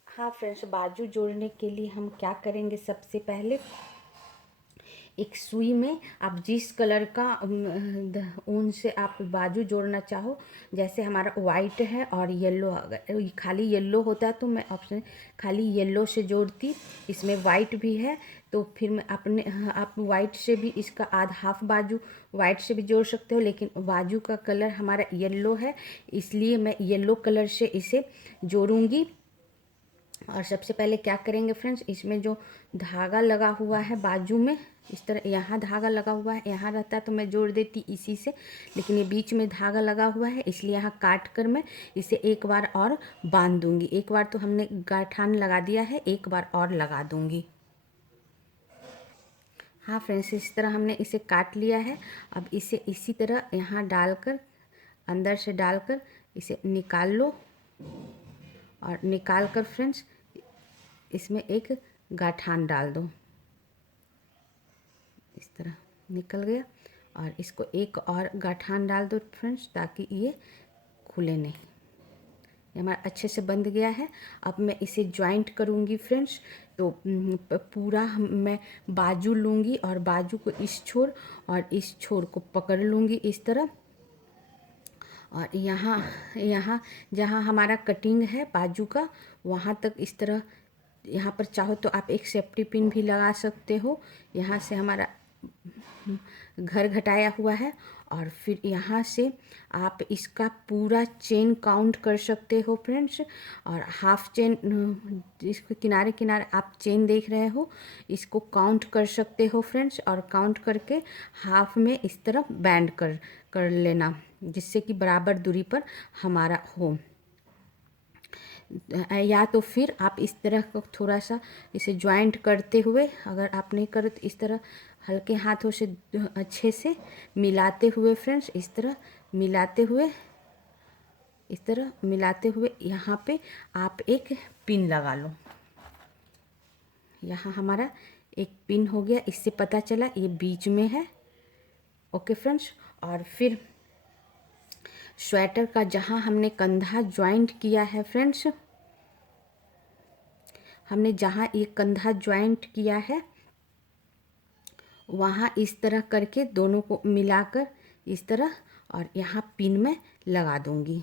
हाँ फ्रेंड्स, बाजू जोड़ने के लिए हम क्या करेंगे, सबसे पहले एक सुई में आप जिस कलर का ऊन से आप बाजू जोड़ना चाहो, जैसे हमारा वाइट है और येलो, अगर खाली येलो होता है तो मैं ऑप्शन खाली येलो से जोड़ती, इसमें वाइट भी है तो फिर मैं अपने आप वाइट से भी इसका आधा हाफ बाजू वाइट से भी जोड़ सकते हो, लेकिन बाजू का कलर हमारा येलो है इसलिए मैं येलो कलर से इसे जोड़ूंगी। और सबसे पहले क्या करेंगे फ्रेंड्स, इसमें जो धागा लगा हुआ है बाजू में, इस तरह यहाँ धागा लगा हुआ है, यहाँ रहता तो मैं जोड़ देती इसी से, लेकिन ये बीच में धागा लगा हुआ है इसलिए यहाँ काट कर मैं इसे एक बार और बांध दूंगी। एक बार तो हमने गाठान लगा दिया है, एक बार और लगा दूंगी। हाँ फ्रेंड्स, इस तरह हमने इसे काट लिया है। अब इसे इसी तरह यहाँ डालकर, अंदर से डालकर इसे निकाल लो, और निकाल कर फ्रेंड्स इसमें एक गाठान डाल दो। इस तरह निकल गया, और इसको एक और गाठान डाल दो फ्रेंड्स ताकि ये खुले नहीं। ये हमारा अच्छे से बंध गया है। अब मैं इसे जॉइंट करूँगी फ्रेंड्स, तो पूरा मैं बाजू लूँगी और बाजू को इस छोर और इस छोर को पकड़ लूँगी इस तरह, और यहाँ यहाँ जहाँ हमारा कटिंग है बाजू का वहाँ तक इस तरह, यहाँ पर चाहो तो आप एक सेफ्टी पिन भी लगा सकते हो। यहाँ से हमारा घर घटाया हुआ है, और फिर यहाँ से आप इसका पूरा चेन काउंट कर सकते हो फ्रेंड्स, और हाफ चेन इसके किनारे किनारे आप चेन देख रहे हो, इसको काउंट कर सकते हो फ्रेंड्स, और काउंट करके हाफ में इस तरह बैंड कर लेना, जिससे कि बराबर दूरी पर हमारा हो। या तो फिर आप इस तरह को थोड़ा सा इसे ज्वाइंट करते हुए, अगर आप नहीं करो तो इस तरह हल्के हाथों से अच्छे से मिलाते हुए फ्रेंड्स, इस तरह मिलाते हुए, इस तरह मिलाते हुए यहाँ पे आप एक पिन लगा लो। यहाँ हमारा एक पिन हो गया, इससे पता चला ये बीच में है। ओके फ्रेंड्स, और फिर स्वेटर का जहाँ हमने कंधा ज्वाइंट किया है फ्रेंड्स, हमने जहाँ ये कंधा ज्वाइंट किया है वहाँ इस तरह करके दोनों को मिलाकर इस तरह, और यहाँ पिन में लगा दूँगी।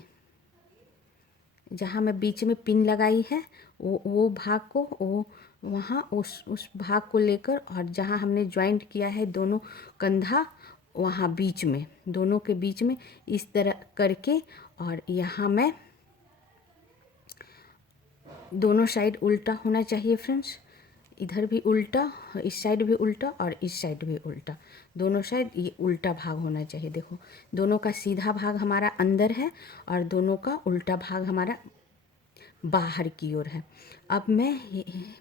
जहाँ मैं बीच में पिन लगाई है वो भाग को, वो वहाँ उस भाग को लेकर, और जहाँ हमने ज्वाइंट किया है दोनों कंधा वहाँ बीच में, दोनों के बीच में इस तरह करके, और यहाँ मैं दोनों साइड उल्टा होना चाहिए फ्रेंड्स, इधर भी उल्टा, इस साइड भी उल्टा और इस साइड भी उल्टा, दोनों साइड ये उल्टा भाग होना चाहिए। देखो दोनों का सीधा भाग हमारा अंदर है और दोनों का उल्टा भाग हमारा बाहर की ओर है। अब मैं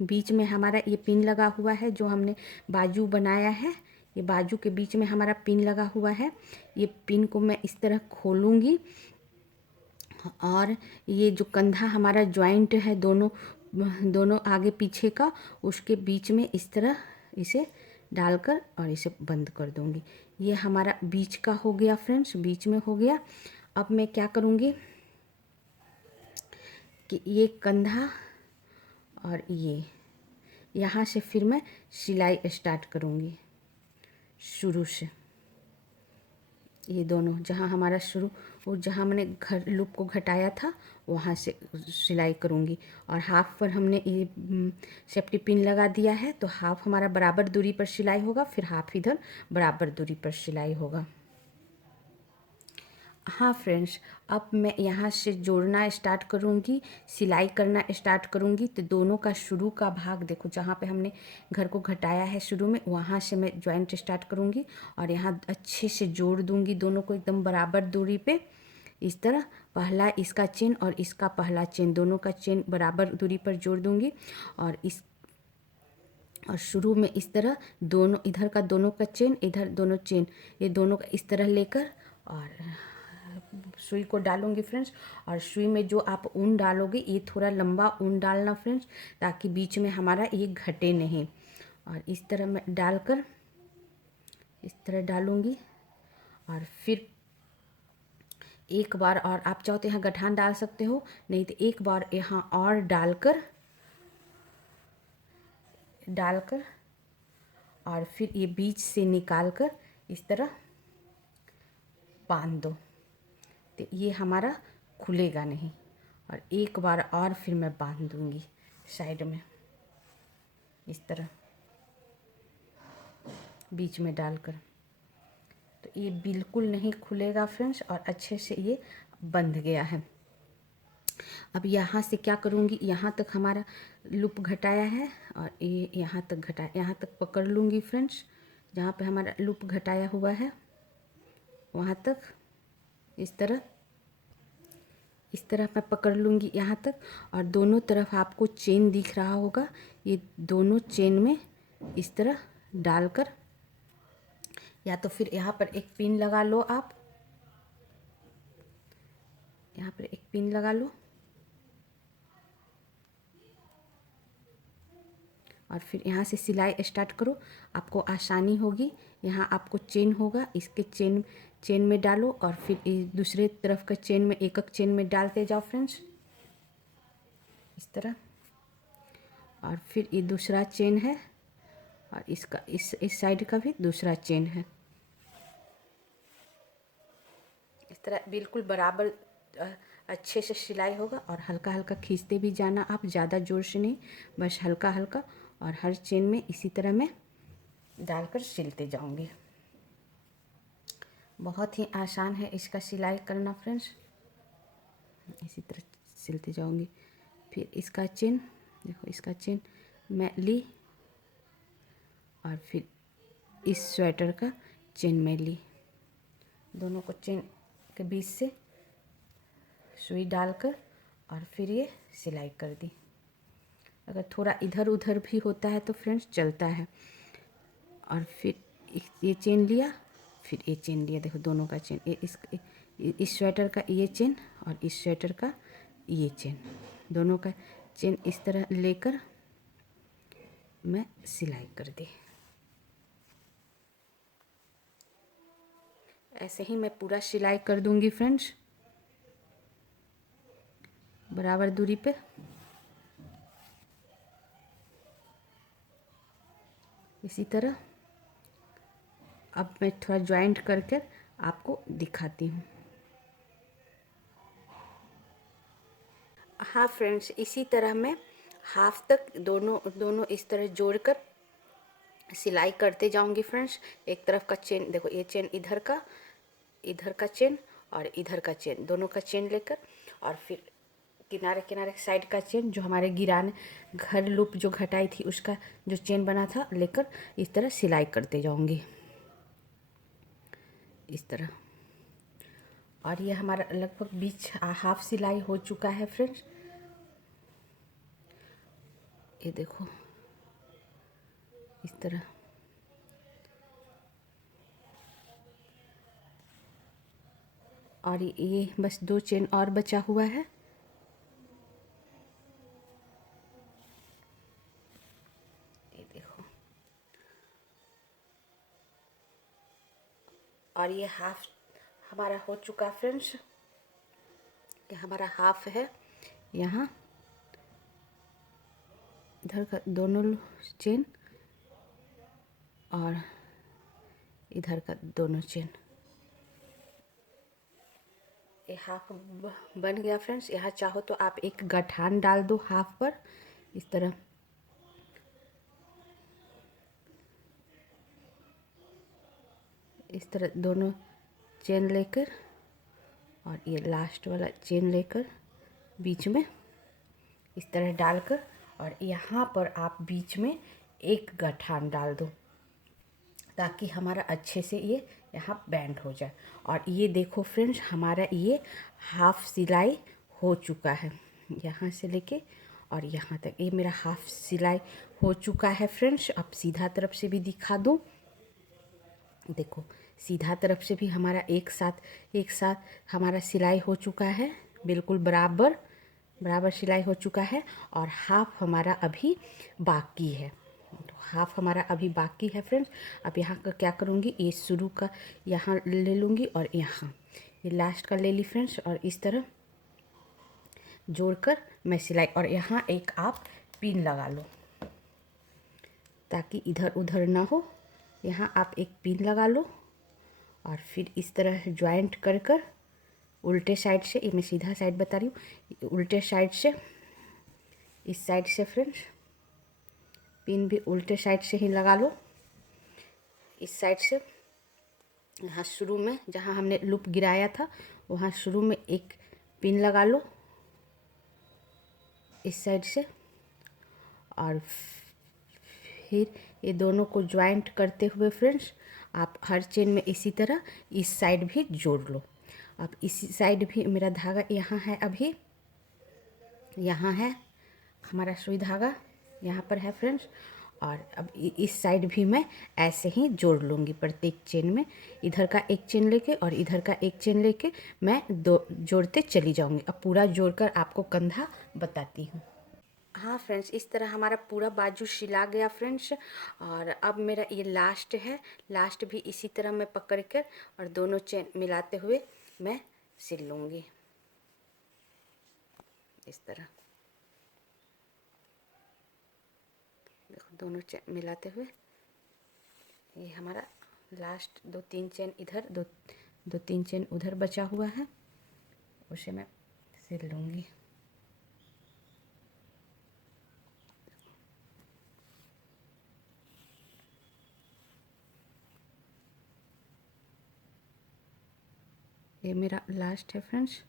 बीच में हमारा ये पिन लगा हुआ है, जो हमने बाजू बनाया है, ये बाजू के बीच में हमारा पिन लगा हुआ है, ये पिन को मैं इस तरह खोलूँगी, और ये जो कंधा हमारा ज्वाइंट है दोनों आगे पीछे का, उसके बीच में इस तरह इसे डालकर और इसे बंद कर दूंगी। ये हमारा बीच का हो गया फ्रेंड्स, बीच में हो गया। अब मैं क्या करूँगी कि ये कंधा और ये यहाँ से फिर मैं सिलाई स्टार्ट करूँगी शुरू से। ये दोनों जहाँ हमारा शुरू, वो जहाँ मैंने घर लूप को घटाया था वहाँ से सिलाई करूँगी, और हाफ पर हमने ये सेफ्टी पिन लगा दिया है तो हाफ हमारा बराबर दूरी पर सिलाई होगा, फिर हाफ इधर बराबर दूरी पर सिलाई होगा। हाँ फ्रेंड्स, अब मैं यहाँ से जोड़ना स्टार्ट करूँगी, सिलाई करना स्टार्ट करूँगी। तो दोनों का शुरू का भाग देखो, जहाँ पे हमने घर को घटाया है शुरू में, वहाँ से मैं जॉइंट स्टार्ट करूँगी और यहाँ अच्छे से जोड़ दूँगी दोनों को एकदम बराबर दूरी पे। इस तरह पहला इसका चेन और इसका पहला चेन, दोनों का चेन बराबर दूरी पर जोड़ दूँगी, और शुरू में इस तरह दोनों, इधर का दोनों का चेन, इधर दोनों चेन, ये दोनों का इस तरह लेकर और सुई को डालूंगी फ्रेंड्स। और सुई में जो आप ऊन डालोगे ये थोड़ा लंबा ऊन डालना फ्रेंड्स, ताकि बीच में हमारा ये घटे नहीं। और इस तरह मैं डालकर इस तरह डालूँगी। और फिर एक बार और आप चाहो तो यहाँ गठान डाल सकते हो, नहीं तो एक बार यहाँ और डालकर और फिर ये बीच से निकाल कर इस तरह बांध दो, तो ये हमारा खुलेगा नहीं। और एक बार और फिर मैं बांध दूँगी साइड में इस तरह बीच में डालकर, तो ये बिल्कुल नहीं खुलेगा फ्रेंड्स, और अच्छे से ये बंध गया है। अब यहाँ से क्या करूँगी, यहाँ तक हमारा लूप घटाया है और ये यहाँ तक घटाया, यहाँ तक पकड़ लूँगी फ्रेंड्स, जहाँ पे हमारा लूप घटाया हुआ है वहाँ तक इस तरह मैं पकड़ लूँगी यहाँ तक। और दोनों तरफ आपको चेन दिख रहा होगा, ये दोनों चेन में इस तरह डालकर, या तो फिर यहाँ पर एक पिन लगा लो, आप यहाँ पर एक पिन लगा लो और फिर यहाँ से सिलाई स्टार्ट करो, आपको आसानी होगी। यहाँ आपको चेन होगा, इसके चेन में डालो और फिर दूसरे तरफ का चेन में एक चेन में डालते जाओ फ्रेंड्स इस तरह। और फिर ये दूसरा चेन है और इसका इस साइड का भी दूसरा चेन है। इस तरह बिल्कुल बराबर अच्छे से सिलाई होगा। और हल्का हल्का खींचते भी जाना आप, ज़्यादा ज़ोर से नहीं, बस हल्का हल्का। और हर चेन में इसी तरह मैं डालकर सिलते जाऊंगी। बहुत ही आसान है इसका सिलाई करना फ्रेंड्स, इसी तरह सिलते जाऊंगी। फिर इसका चेन देखो, इसका चेन मैं ली और फिर इस स्वेटर का चेन में ली, दोनों को चेन के बीच से सुई डालकर और फिर ये सिलाई कर दी। अगर थोड़ा इधर उधर भी होता है तो फ्रेंड्स चलता है। और फिर ये चेन लिया, फिर ये चेन लिया, देखो दोनों का चेन, इस स्वेटर का ये चेन और इस स्वेटर का ये चेन, दोनों का चेन इस तरह लेकर मैं सिलाई कर दी। ऐसे ही मैं पूरा सिलाई कर दूंगी फ्रेंड्स, बराबर दूरी पे। इसी तरह अब मैं थोड़ा जॉइंट करके आपको दिखाती हूँ। हाँ फ्रेंड्स, इसी तरह मैं हाफ तक दोनों इस तरह जोड़कर सिलाई करते जाऊंगी फ्रेंड्स। एक तरफ का चेन देखो, ये चेन इधर का चेन और इधर का चेन, दोनों का चेन लेकर और फिर किनारे साइड का चेन जो हमारे गिराने घर लूप जो घटाई थी उसका जो चेन बना था लेकर इस तरह सिलाई करते जाऊंगी इस तरह। और ये हमारा लगभग बीच हाफ सिलाई हो चुका है फ्रेंड्स, ये देखो इस तरह। और ये बस 2 चेन और बचा हुआ है, ये देखो। और ये हाफ हमारा हो चुका फ्रेंड्स, ये हमारा हाफ है। यहाँ इधर का दोनों चेन और इधर का दोनों चेन, ये हाफ बन गया फ्रेंड्स। यहाँ चाहो तो आप एक गठान डाल दो हाफ पर इस तरह, इस तरह दोनों चेन लेकर और ये लास्ट वाला चेन लेकर बीच में इस तरह डालकर, और यहाँ पर आप बीच में एक गठान डाल दो ताकि हमारा अच्छे से ये यहाँ बैंड हो जाए। और ये देखो फ्रेंड्स, हमारा ये हाफ सिलाई हो चुका है, यहाँ से लेके और यहाँ तक ये मेरा हाफ सिलाई हो चुका है फ्रेंड्स। अब सीधा तरफ से भी दिखा दूँ, देखो सीधा तरफ से भी हमारा एक साथ हमारा सिलाई हो चुका है, बिल्कुल बराबर सिलाई हो चुका है। और हाफ हमारा अभी बाकी है, हाफ हमारा अभी बाकी है फ्रेंड्स। अब यहाँ का क्या करूँगी, ये शुरू का यहाँ ले लूँगी और यहाँ ये लास्ट का ले ली फ्रेंड्स, और इस तरह जोड़कर मैं सिलाई, और यहाँ एक आप पिन लगा लो ताकि इधर उधर ना हो। यहाँ आप एक पिन लगा लो और फिर इस तरह ज्वाइंट कर कर उल्टे साइड से, ये मैं सीधा साइड बता रही हूँ, उल्टे साइड से इस साइड से फ्रेंड्स पिन भी उल्टे साइड से ही लगा लो। इस साइड से यहाँ शुरू में जहाँ हमने लूप गिराया था वहाँ शुरू में एक पिन लगा लो इस साइड से, और फिर ये दोनों को ज्वाइंट करते हुए फ्रेंड्स आप हर चेन में इसी तरह इस साइड भी जोड़ लो। अब इसी साइड भी मेरा धागा यहाँ है, अभी यहाँ है हमारा सुई धागा यहाँ पर है फ्रेंड्स, और अब इस साइड भी मैं ऐसे ही जोड़ लूँगी प्रत्येक चेन में। इधर का एक चेन लेके और इधर का एक चेन लेके मैं दो जोड़ते चली जाऊँगी। अब पूरा जोड़कर आपको कंधा बताती हूँ। हाँ फ्रेंड्स, इस तरह हमारा पूरा बाजू सिला गया फ्रेंड्स, और अब मेरा ये लास्ट है, लास्ट भी इसी तरह मैं पकड़ कर और दोनों चेन मिलाते हुए मैं सिल लूँगी इस तरह। देखो दोनों चेन मिलाते हुए ये हमारा लास्ट 2-3 चेन इधर, दो 3 चेन उधर बचा हुआ है, उसे मैं सिल लूँगी। ये मेरा लास्ट है फ्रेंड्स।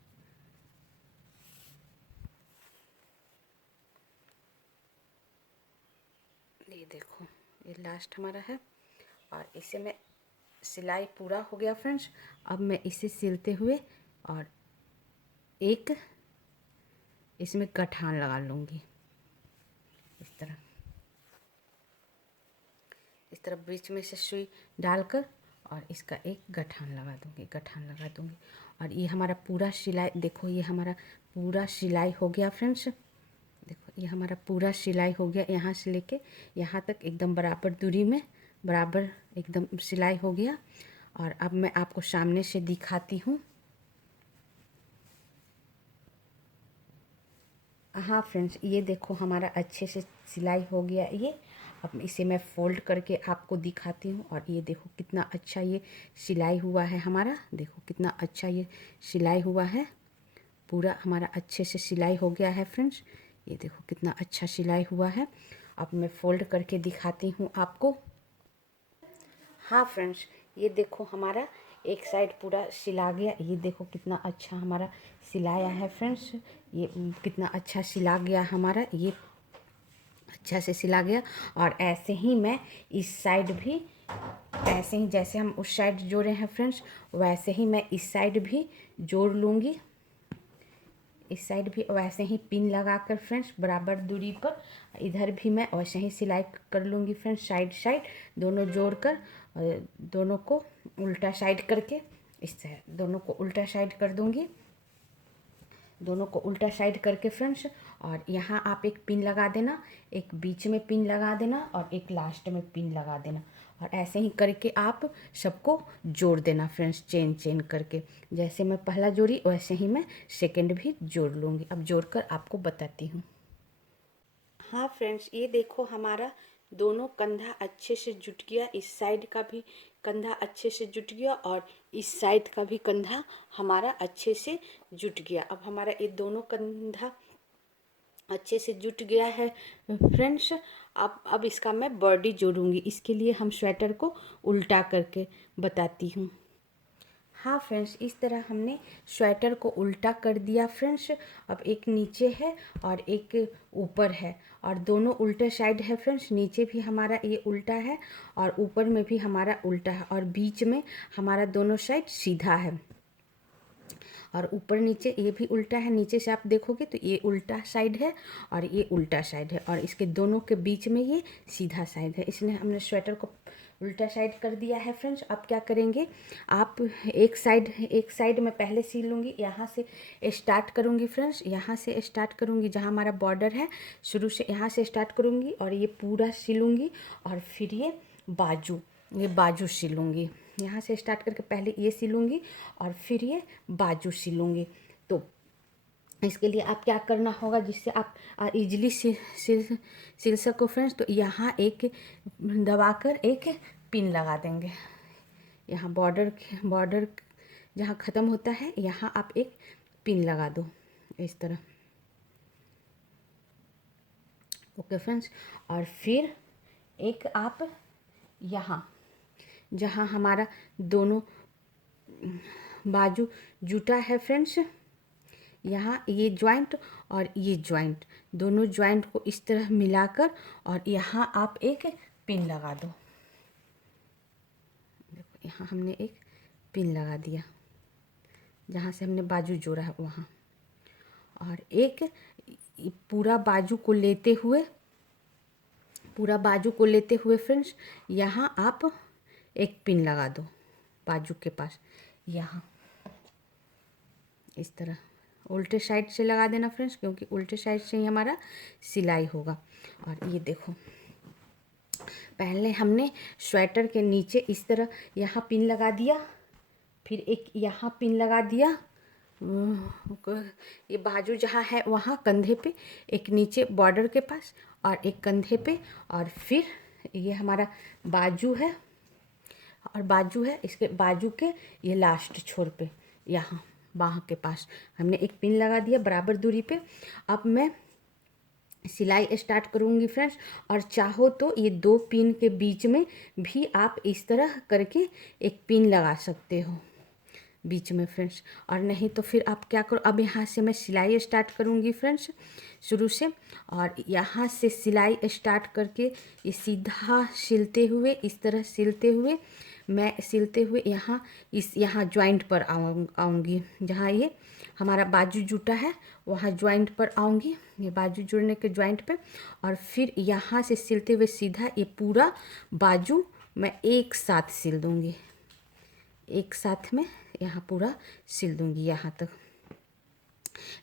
ये देखो ये लास्ट हमारा है, और इसे मैं सिलाई पूरा हो गया फ्रेंड्स। अब मैं इसे सिलते हुए और एक इसमें गठान लगा लूँगी इस तरह बीच में से सुई डालकर, और इसका एक गठान लगा दूँगी। और ये हमारा पूरा सिलाई, देखो ये हमारा पूरा सिलाई हो गया फ्रेंड्स। देखो ये हमारा पूरा सिलाई हो गया, यहाँ से लेके यहाँ तक एकदम बराबर दूरी में बराबर एकदम सिलाई हो गया। और अब मैं आपको सामने से दिखाती हूँ। हाँ फ्रेंड्स, ये देखो हमारा अच्छे से सिलाई हो गया ये। अब इसे मैं फोल्ड करके आपको दिखाती हूँ, और ये देखो कितना अच्छा ये सिलाई हुआ है हमारा। देखो कितना अच्छा ये सिलाई हुआ है, पूरा हमारा अच्छे से सिलाई हो गया है फ्रेंड्स। ये देखो कितना अच्छा सिलाई हुआ है। अब मैं फोल्ड करके दिखाती हूँ आपको। हाँ फ्रेंड्स, ये देखो हमारा एक साइड पूरा सिला गया। ये देखो कितना अच्छा हमारा सिलाया है फ्रेंड्स। ये कितना अच्छा सिला गया हमारा, ये अच्छा से सिला गया। और ऐसे ही मैं इस साइड भी, ऐसे ही जैसे हम उस साइड जोड़े हैं फ्रेंड्स, वैसे ही मैं इस साइड भी जोड़ लूँगी। इस साइड भी वैसे ही पिन लगाकर फ्रेंड्स बराबर दूरी पर इधर भी मैं वैसे ही सिलाई कर लूँगी फ्रेंड्स, साइड साइड दोनों जोड़कर, दोनों को उल्टा साइड करके इस तरह दोनों को उल्टा साइड कर दूँगी, दोनों को उल्टा साइड करके फ्रेंड्स। और यहाँ आप एक पिन लगा देना, एक बीच में पिन लगा देना और एक लास्ट में पिन लगा देना, और ऐसे ही करके आप सबको जोड़ देना फ्रेंड्स, चेन चेन करके। जैसे मैं पहला जोड़ी वैसे ही मैं सेकंड भी जोड़ लूँगी। अब जोड़कर आपको बताती हूँ। हाँ फ्रेंड्स, ये देखो हमारा दोनों कंधा अच्छे से जुट गया। इस साइड का भी कंधा अच्छे से जुट गया और इस साइड का भी कंधा हमारा अच्छे से जुट गया। अब हमारा ये दोनों कंधा अच्छे से जुट गया है फ्रेंड्स। अब इसका मैं बॉडी जोड़ूंगी। इसके लिए हम स्वेटर को उल्टा करके बताती हूँ। हाँ फ्रेंड्स, इस तरह हमने स्वेटर को उल्टा कर दिया फ्रेंड्स। अब एक नीचे है और एक ऊपर है, और दोनों उल्टे साइड है फ्रेंड्स। नीचे भी हमारा ये उल्टा है और ऊपर में भी हमारा उल्टा है, और बीच में हमारा दोनों साइड सीधा है। और ऊपर नीचे ये भी उल्टा है, नीचे से आप देखोगे तो ये उल्टा साइड है और ये उल्टा साइड है, और इसके दोनों के बीच में ये सीधा साइड है, इसलिए हमने स्वेटर को उल्टा साइड कर दिया है फ्रेंड्स। अब क्या करेंगे, आप एक साइड मैं पहले सिल लूँगी, यहाँ से स्टार्ट करूँगी फ्रेंड्स, यहाँ से स्टार्ट करूँगी जहाँ हमारा बॉर्डर है, शुरू से यहाँ से स्टार्ट करूँगी और ये पूरा सिलूँगी, और फिर ये बाजू सिलूँगी, यहाँ से स्टार्ट करके पहले ये सिलूँगी और फिर ये बाजू सिलूँगी। तो इसके लिए आप क्या करना होगा, जिससे आप इजीली सिल सको फ्रेंड्स, तो यहाँ एक दबाकर एक पिन लगा देंगे, यहाँ बॉर्डर जहाँ ख़त्म होता है यहाँ आप एक पिन लगा दो इस तरह। ओके फ्रेंड्स, और फिर एक आप यहाँ जहाँ हमारा दोनों बाजू जुटा है फ्रेंड्स, यहाँ ये जॉइंट और ये जॉइंट, दोनों जॉइंट को इस तरह मिलाकर और यहाँ आप एक पिन लगा दो। देखो यहाँ हमने एक पिन लगा दिया जहाँ से हमने बाजू जोड़ा है वहाँ, और एक पूरा बाजू को लेते हुए फ्रेंड्स यहाँ आप एक पिन लगा दो बाजू के पास, यहाँ इस तरह उल्टे साइड से लगा देना फ्रेंड्स, क्योंकि उल्टे साइड से ही हमारा सिलाई होगा। और ये देखो पहले हमने स्वेटर के नीचे इस तरह यहाँ पिन लगा दिया, फिर एक यहाँ पिन लगा दिया, ये बाजू जहाँ है वहाँ कंधे पे, एक नीचे बॉर्डर के पास और एक कंधे पे, और फिर ये हमारा बाजू है इसके बाजू के ये लास्ट छोर पे यहाँ बाह के पास हमने एक पिन लगा दिया बराबर दूरी पे। अब मैं सिलाई स्टार्ट करूँगी फ्रेंड्स, और चाहो तो ये दो पिन के बीच में भी आप इस तरह करके एक पिन लगा सकते हो बीच में फ्रेंड्स, और नहीं तो फिर आप क्या करो, अब यहाँ से मैं सिलाई स्टार्ट करूँगी फ्रेंड्स शुरू से, और यहाँ से सिलाई स्टार्ट करके ये सीधा सिलते हुए इस तरह सिलते हुए यहाँ जॉइंट पर आऊँगी, जहाँ ये हमारा बाजू जुटा है वहाँ जॉइंट पर आऊँगी, ये बाजू जुड़ने के जॉइंट पे, और फिर यहाँ से सिलते हुए सीधा ये पूरा बाजू मैं एक साथ सिल दूँगी, एक साथ में यहाँ पूरा सिल दूँगी यहाँ तक।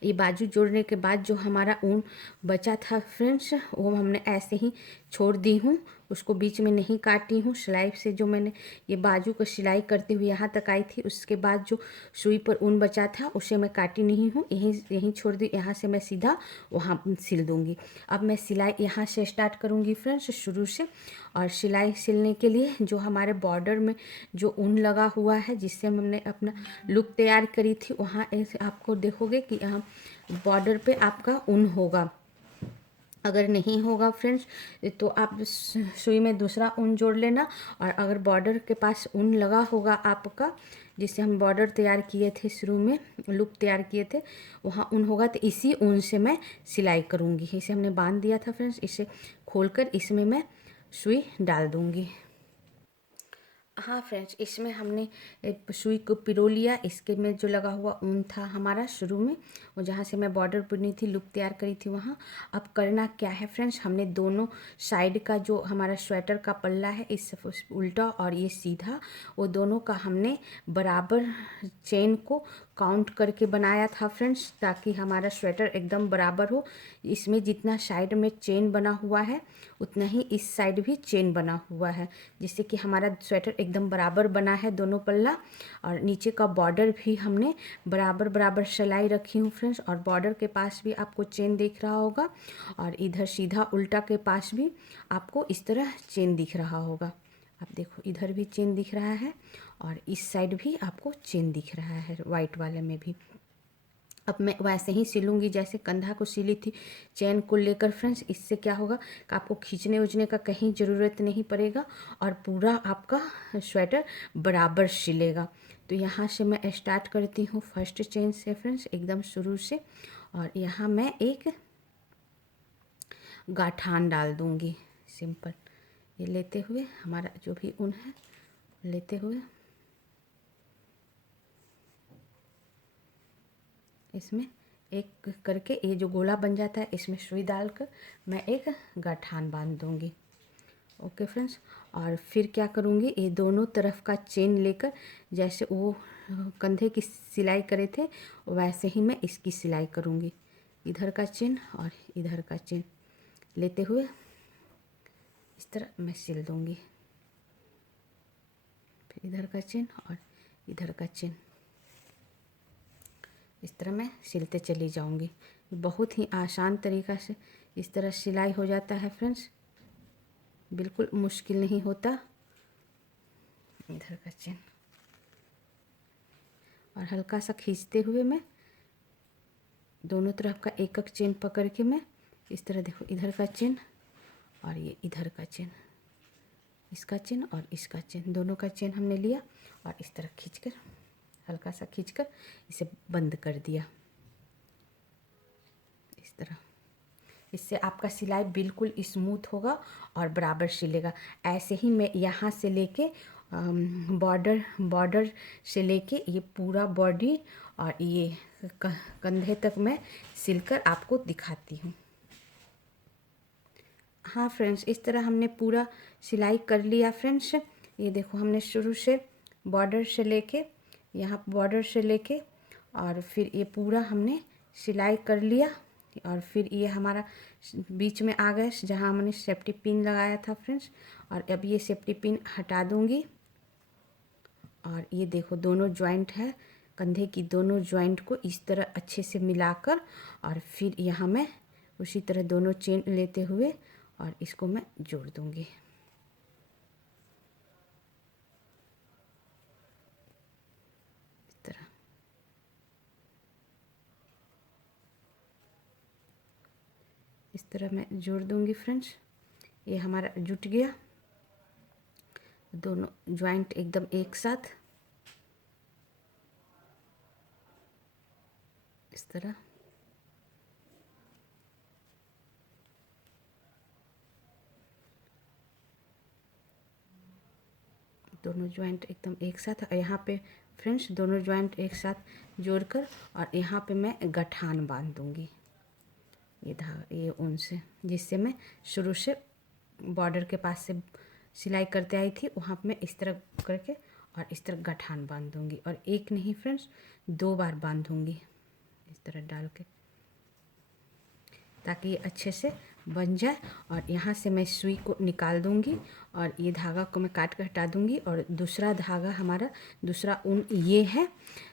ये बाजू जोड़ने के बाद जो हमारा ऊन बचा था फ्रेंड्स वो हमने ऐसे ही छोड़ दी हूँ, उसको बीच में नहीं काटी हूँ। सिलाई से जो मैंने ये बाजू को सिलाई करते हुए यहाँ तक आई थी, उसके बाद जो सुई पर ऊन बचा था उसे मैं काटी नहीं हूँ, यहीं छोड़ दी। यहाँ से मैं सीधा वहाँ सिल दूँगी। अब मैं सिलाई यहाँ से स्टार्ट करूँगी फ्रेंड्स शुरू से, और सिलाई सिलने के लिए जो हमारे बॉर्डर में जो ऊन लगा हुआ है जिससे हमने अपना लुक तैयार करी थी, वहाँ आपको देखोगे कि यहाँ बॉर्डर पे आपका ऊन होगा। अगर नहीं होगा फ्रेंड्स तो आप सुई में दूसरा ऊन जोड़ लेना, और अगर बॉर्डर के पास ऊन लगा होगा आपका जिससे हम बॉर्डर तैयार किए थे, शुरू में लुक तैयार किए थे, वहाँ ऊन होगा तो इसी ऊन से मैं सिलाई करूँगी। इसे हमने बांध दिया था फ्रेंड्स, इसे खोलकर इसमें मैं सुई डाल दूँगी। हाँ फ्रेंड्स, इसमें हमने सुई को पिरो लिया, इसके में जो लगा हुआ ऊन था हमारा शुरू में, वो जहाँ से मैं बॉर्डर बुनी थी, लुक तैयार करी थी वहाँ। अब करना क्या है फ्रेंड्स, हमने दोनों साइड का जो हमारा स्वेटर का पल्ला है, इस उल्टा और ये सीधा, वो दोनों का हमने बराबर चेन को काउंट करके बनाया था फ्रेंड्स, ताकि हमारा स्वेटर एकदम बराबर हो। इसमें जितना साइड में चेन बना हुआ है उतना ही इस साइड भी चेन बना हुआ है, जिससे कि हमारा स्वेटर एकदम बराबर बना है दोनों पल्ला। और नीचे का बॉर्डर भी हमने बराबर सिलाई रखी हूँ फ्रेंड्स, और बॉर्डर के पास भी आपको चेन दिख रहा होगा, और इधर सीधा उल्टा के पास भी आपको इस तरह चेन दिख रहा होगा। आप देखो इधर भी चेन दिख रहा है और इस साइड भी आपको चेन दिख रहा है, वाइट वाले में भी। अब मैं वैसे ही सिलूँगी जैसे कंधा को सिली थी चेन को लेकर फ्रेंड्स। इससे क्या होगा कि आपको खींचने उचने का कहीं ज़रूरत नहीं पड़ेगा, और पूरा आपका स्वेटर बराबर सिलेगा। तो यहाँ से मैं स्टार्ट करती हूँ फर्स्ट चेन से फ्रेंड्स, एकदम शुरू से, और यहाँ मैं एक गाठान डाल दूँगी सिंपल, ये लेते हुए हमारा जो भी ऊन है लेते हुए इसमें एक करके ये जो गोला बन जाता है इसमें सुई डालकर मैं एक गठान बांध दूँगी। ओके फ्रेंड्स, और फिर क्या करूँगी, ये दोनों तरफ का चेन लेकर जैसे वो कंधे की सिलाई करे थे वैसे ही मैं इसकी सिलाई करूँगी। इधर का चेन और इधर का चेन लेते हुए इस तरह मैं सिल दूँगी। फिर इधर का चेन और इधर का चेन इस तरह मैं सिलते चली जाऊँगी। बहुत ही आसान तरीक़ा से इस तरह सिलाई हो जाता है फ्रेंड्स, बिल्कुल मुश्किल नहीं होता। इधर का चेन और हल्का सा खींचते हुए मैं दोनों तरफ का एक एक चेन पकड़ के मैं इस तरह, देखो इधर का चेन और ये इधर का चेन, इसका चेन और इसका चेन, दोनों का चेन हमने लिया और इस तरह खींचकर, हल्का सा खींचकर इसे बंद कर दिया इस तरह। इससे आपका सिलाई बिल्कुल स्मूथ होगा और बराबर सिलेगा। ऐसे ही मैं यहाँ से लेके बॉर्डर से लेके ये पूरा बॉडी और ये कंधे तक मैं सिलकर आपको दिखाती हूँ। हाँ फ्रेंड्स, इस तरह हमने पूरा सिलाई कर लिया फ्रेंड्स। ये देखो हमने शुरू से बॉर्डर से लेके यहाँ बॉर्डर से लेके और फिर ये पूरा हमने सिलाई कर लिया और फिर ये हमारा बीच में आ गया जहाँ हमने सेफ्टी पिन लगाया था फ्रेंड्स। और अब ये सेफ्टी पिन हटा दूँगी और ये देखो दोनों जॉइंट है, कंधे की दोनों जॉइंट को इस तरह अच्छे से मिलाकर और फिर यहाँ मैं उसी तरह दोनों चेन लेते हुए और इसको मैं जोड़ दूँगी इस तरह। इस तरह मैं जोड़ दूँगी फ्रेंड्स। ये हमारा जुट गया, दोनों जॉइंट एकदम एक साथ इस तरह। दोनों जॉइंट एकदम एक साथ और यहाँ पे फ्रेंड्स दोनों जॉइंट एक साथ जोड़कर और यहाँ पे मैं गठान बांध दूँगी ये धागा, ये ऊन से, जिससे मैं शुरू से बॉर्डर के पास से सिलाई करते आई थी वहाँ पे मैं इस तरह करके और इस तरह गठान बांध दूँगी। और एक नहीं फ्रेंड्स, 2 बार बांधूँगी इस तरह डाल के, ताकि ये अच्छे से बन जाए। और यहाँ से मैं सुई को निकाल दूँगी और ये धागा को मैं काट कर हटा दूँगी। और दूसरा धागा हमारा, दूसरा ऊन ये है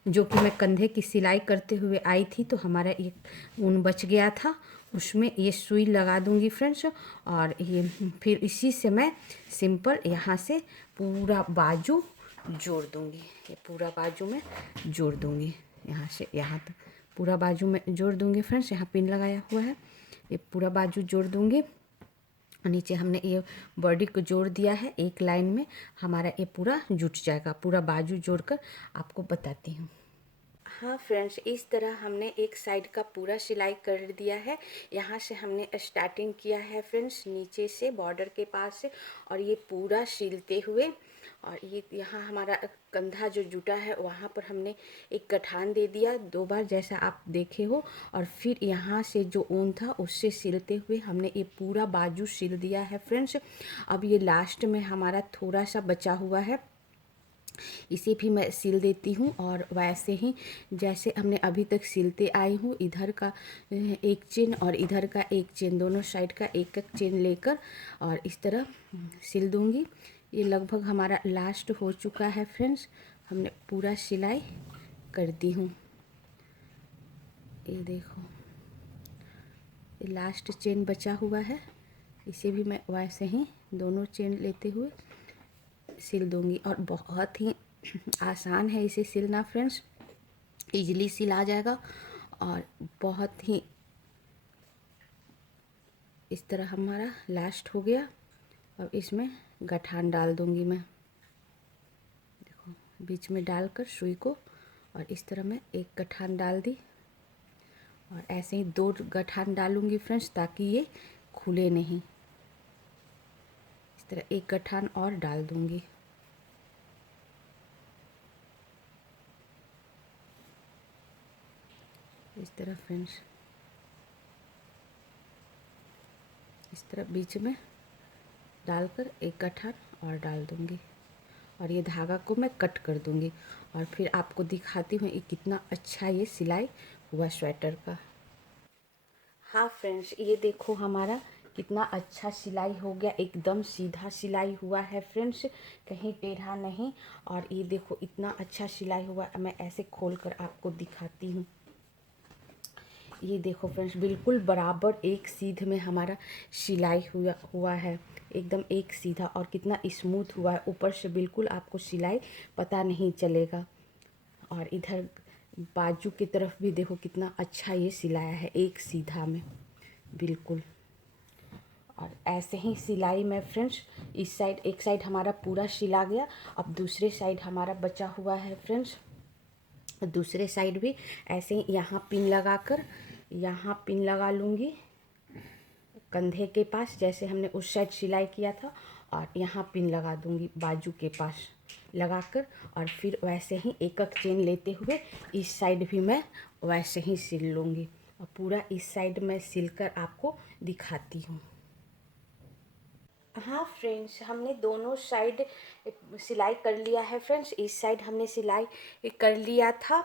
जो कि मैं कंधे की सिलाई करते हुए आई थी, तो हमारा एक ऊन बच गया था, उसमें ये सुई लगा दूँगी फ्रेंड्स। और ये फिर इसी से मैं सिंपल यहाँ से पूरा बाजू जोड़ दूँगी। ये पूरा बाजू में जोड़ दूँगी, यहाँ से यहाँ तक पूरा बाजू में जोड़ दूँगी फ्रेंड्स। यहाँ पिन लगाया हुआ है, ये पूरा बाजू जोड़ दूँगी। नीचे हमने ये बॉडी को जोड़ दिया है, एक लाइन में हमारा ये पूरा जुट जाएगा। पूरा बाजू जोड़कर आपको बताती हूँ। हाँ फ्रेंड्स, इस तरह हमने एक साइड का पूरा सिलाई कर दिया है। यहाँ से हमने स्टार्टिंग किया है फ्रेंड्स, नीचे से बॉर्डर के पास से, और ये पूरा सिलते हुए, और ये यहाँ हमारा कंधा जो जुटा है वहाँ पर हमने एक गठान दे दिया 2 बार जैसा आप देखे हो। और फिर यहाँ से जो ऊन था उससे सिलते हुए हमने ये पूरा बाजू सिल दिया है फ्रेंड्स। अब ये लास्ट में हमारा थोड़ा सा बचा हुआ है, इसे भी मैं सिल देती हूँ। और वैसे ही जैसे हमने अभी तक सिलते आई हूँ, इधर का एक चेन और इधर का एक चेन, दोनों साइड का एक एक चेन लेकर और इस तरह सिल दूँगी। ये लगभग हमारा लास्ट हो चुका है फ्रेंड्स, हमने पूरा सिलाई कर दी हूँ। ये देखो ये लास्ट चेन बचा हुआ है, इसे भी मैं वैसे ही दोनों चेन लेते हुए सिल दूँगी। और बहुत ही आसान है इसे सिलना फ्रेंड्स, इजीली सिल आ जाएगा। और बहुत ही इस तरह हमारा लास्ट हो गया। अब इसमें गठान डाल दूँगी मैं, देखो बीच में डालकर सुई को, और इस तरह मैं एक गठान डाल दी और ऐसे ही 2 गठान डालूँगी फ्रेंड्स, ताकि ये खुले नहीं। इस तरह एक गठान और डाल दूँगी। इस तरह फ्रेंड्स, इस तरह बीच में डालकर एक गठान और डाल दूँगी और ये धागा को मैं कट कर दूँगी और फिर आपको दिखाती हूँ ये कितना अच्छा ये सिलाई हुआ स्वेटर का। हाँ फ्रेंड्स, ये देखो हमारा कितना अच्छा सिलाई हो गया, एकदम सीधा सिलाई हुआ है फ्रेंड्स, कहीं टेढ़ा नहीं। और ये देखो इतना अच्छा सिलाई हुआ, मैं ऐसे खोल कर आपको दिखाती हूँ। ये देखो फ्रेंड्स, बिल्कुल बराबर एक सीध में हमारा सिलाई हुआ है, एकदम एक सीधा, और कितना स्मूथ हुआ है ऊपर से, बिल्कुल आपको सिलाई पता नहीं चलेगा। और इधर बाजू की तरफ भी देखो कितना अच्छा ये सिलाया है, एक सीधा में बिल्कुल। और ऐसे ही सिलाई में फ्रेंड्स, इस साइड एक साइड हमारा पूरा सिला गया, अब दूसरे साइड हमारा बचा हुआ है फ्रेंड्स। दूसरे साइड भी ऐसे ही यहाँ पिन लगाकर, यहाँ पिन लगा लूँगी कंधे के पास, जैसे हमने उस साइड सिलाई किया था, और यहाँ पिन लगा दूँगी बाजू के पास लगाकर। और फिर वैसे ही एक एक चेन लेते हुए इस साइड भी मैं वैसे ही सिल लूँगी, और पूरा इस साइड में सिलकर आपको दिखाती हूँ। हाँ फ्रेंड्स, हमने दोनों साइड सिलाई कर लिया है फ्रेंड्स। इस साइड हमने सिलाई कर लिया था,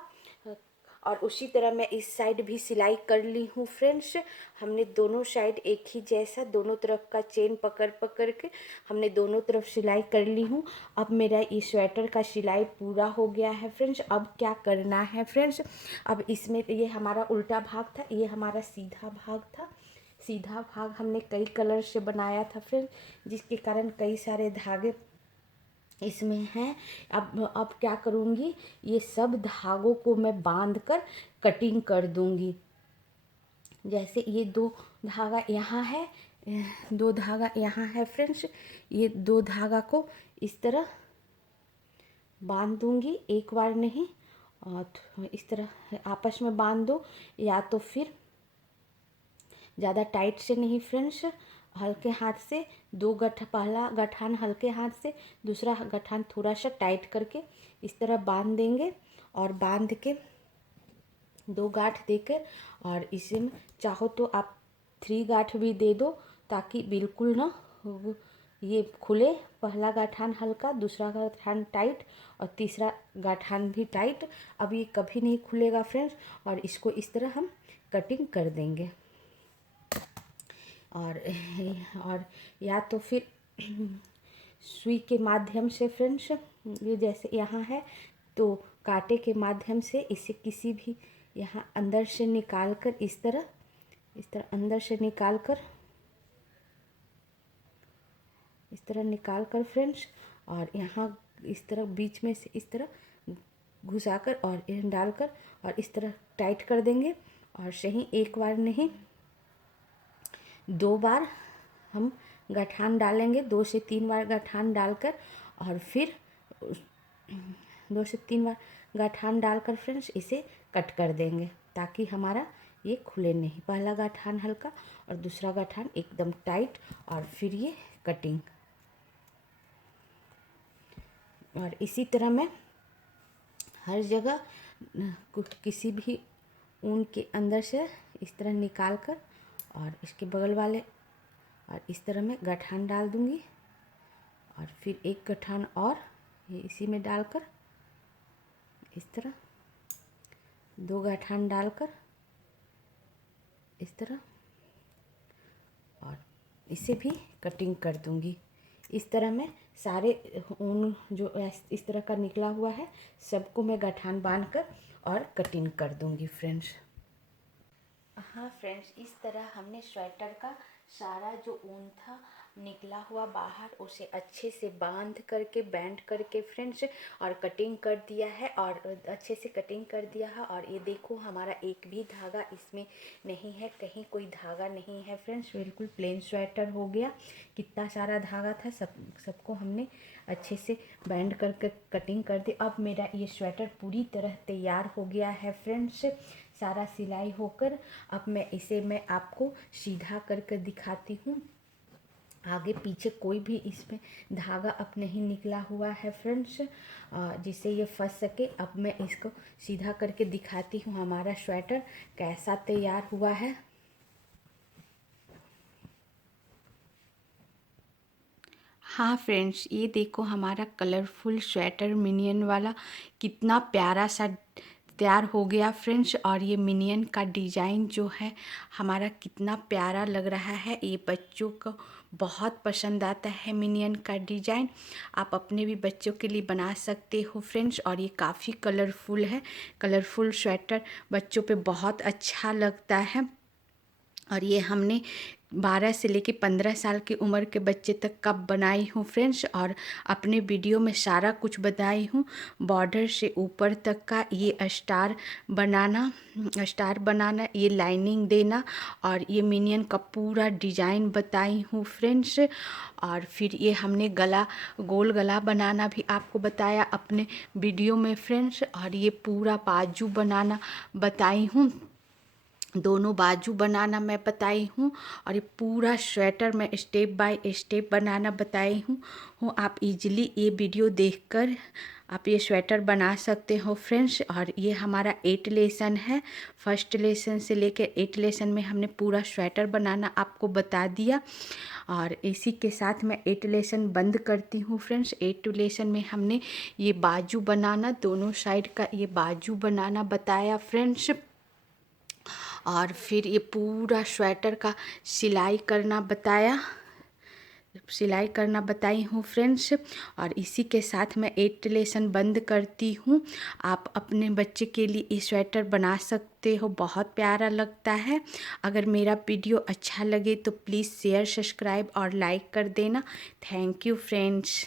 और उसी तरह मैं इस साइड भी सिलाई कर ली हूँ फ्रेंड्स। हमने दोनों साइड एक ही जैसा, दोनों तरफ का चेन पकड़ पकड़ के हमने दोनों तरफ सिलाई कर ली हूँ। अब मेरा इस स्वेटर का सिलाई पूरा हो गया है फ्रेंड्स। अब क्या करना है फ्रेंड्स, अब इसमें ये हमारा उल्टा भाग था, ये हमारा सीधा भाग था। सीधा भाग हमने कई कलर से बनाया था फ्रेंड, जिसके कारण कई सारे धागे इसमें हैं। अब क्या करूँगी, ये सब धागों को मैं बांध कर कटिंग कर दूँगी। जैसे ये दो धागा यहाँ है, दो धागा यहाँ है फ्रेंड्स, ये दो धागा को इस तरह बांध दूँगी, एक बार नहीं, और इस तरह आपस में बांध दो, या तो फिर ज़्यादा टाइट से नहीं फ्रेंड्स, हल्के हाथ से पहला गठान हल्के हाथ से, दूसरा गठान थोड़ा सा टाइट करके इस तरह बांध देंगे। और बांध के दो गांठ देकर, और इसे में चाहो तो आप 3 गांठ भी दे दो, ताकि बिल्कुल ना ये खुले, पहला गठान हल्का, दूसरा गठान टाइट, और तीसरा गठान भी टाइट। अब ये कभी नहीं खुलेगा फ्रेंड्स, और इसको इस तरह हम कटिंग कर देंगे। और या तो फिर सुई के माध्यम से फ्रेंड्स, ये जैसे यहाँ है तो कांटे के माध्यम से इसे किसी भी यहाँ अंदर से निकाल कर, इस तरह अंदर से निकाल कर, इस तरह निकाल कर फ्रेंड्स, और यहाँ इस तरह बीच में से इस तरह घुसाकर और डालकर और इस तरह टाइट कर देंगे। और सही एक बार नहीं, 2 बार हम गठान डालेंगे, 2 से 3 बार गठान डालकर, और फिर 2 से 3 बार गठान डालकर फ्रेंड्स इसे कट कर देंगे, ताकि हमारा ये खुले नहीं। पहला गठान हल्का और दूसरा गठान एकदम टाइट, और फिर ये कटिंग। और इसी तरह मैं हर जगह किसी भी ऊन के अंदर से इस तरह निकाल कर, और इसके बगल वाले, और इस तरह मैं गठान डाल दूँगी, और फिर एक गठान और ये इसी में डालकर, इस तरह 2 गठान डालकर इस तरह, और इसे भी कटिंग कर दूँगी। इस तरह मैं सारे ऊन जो इस तरह का निकला हुआ है, सबको मैं गठान बांध कर और कटिंग कर दूँगी फ्रेंड्स। हाँ फ्रेंड्स, इस तरह हमने स्वेटर का सारा जो ऊन था निकला हुआ बाहर, उसे अच्छे से बांध करके, बैंड करके फ्रेंड्स, और कटिंग कर दिया है, और अच्छे से कटिंग कर दिया है। और ये देखो हमारा एक भी धागा इसमें नहीं है, कहीं कोई धागा नहीं है फ्रेंड्स, बिल्कुल प्लेन स्वेटर हो गया। कितना सारा धागा था, सबको हमने अच्छे से बैंड करके कटिंग कर दी। अब मेरा ये स्वेटर पूरी तरह तैयार हो गया है फ्रेंड्स, सारा सिलाई होकर। अब मैं इसे आपको सीधा करके दिखाती हूँ। आगे पीछे कोई भी इसमें धागा अब नहीं निकला हुआ है फ्रेंड्स, जिससे ये फंस सके। अब मैं इसको सीधा करके दिखाती हूँ हमारा स्वेटर कैसा तैयार हुआ है। हाँ फ्रेंड्स, ये देखो हमारा कलरफुल स्वेटर मिनियन वाला कितना प्यारा सा तैयार हो गया फ्रेंड्स। और ये मिनियन का डिज़ाइन जो है हमारा कितना प्यारा लग रहा है, ये बच्चों को बहुत पसंद आता है मिनियन का डिज़ाइन। आप अपने भी बच्चों के लिए बना सकते हो फ्रेंड्स। और ये काफ़ी कलरफुल है, कलरफुल स्वेटर बच्चों पे बहुत अच्छा लगता है। और ये हमने 12 से लेके 15 साल की उम्र के बच्चे तक का बनाई हूँ फ्रेंड्स। और अपने वीडियो में सारा कुछ बताई हूँ, बॉर्डर से ऊपर तक का ये स्टार बनाना, ये लाइनिंग देना, और ये मिनियन का पूरा डिज़ाइन बताई हूँ फ्रेंड्स। और फिर ये हमने गला, गोल गला बनाना भी आपको बताया अपने वीडियो में फ्रेंड्स। और ये पूरा बाजू बनाना बताई हूँ, दोनों बाजू बनाना मैं बताई हूँ। और ये पूरा स्वेटर मैं स्टेप बाय स्टेप बनाना बताई हूँ। आप इजीली ये वीडियो देखकर आप ये स्वेटर बना सकते हो फ्रेंड्स। और ये हमारा 8 लेसन है, फर्स्ट लेसन से लेकर 8 लेसन में हमने पूरा स्वेटर बनाना आपको बता दिया। और इसी के साथ मैं 8 लेसन बंद करती हूँ फ्रेंड्स। 8 लेसन में हमने ये बाजू बनाना, दोनों साइड का ये बाजू बनाना बताया फ्रेंड्स। और फिर ये पूरा स्वेटर का सिलाई करना बताई हूँ फ्रेंड्स। और इसी के साथ मैं 8 लेसन बंद करती हूँ। आप अपने बच्चे के लिए ये स्वेटर बना सकते हो, बहुत प्यारा लगता है। अगर मेरा वीडियो अच्छा लगे तो प्लीज़ शेयर, सब्सक्राइब और लाइक कर देना। Thank you friends.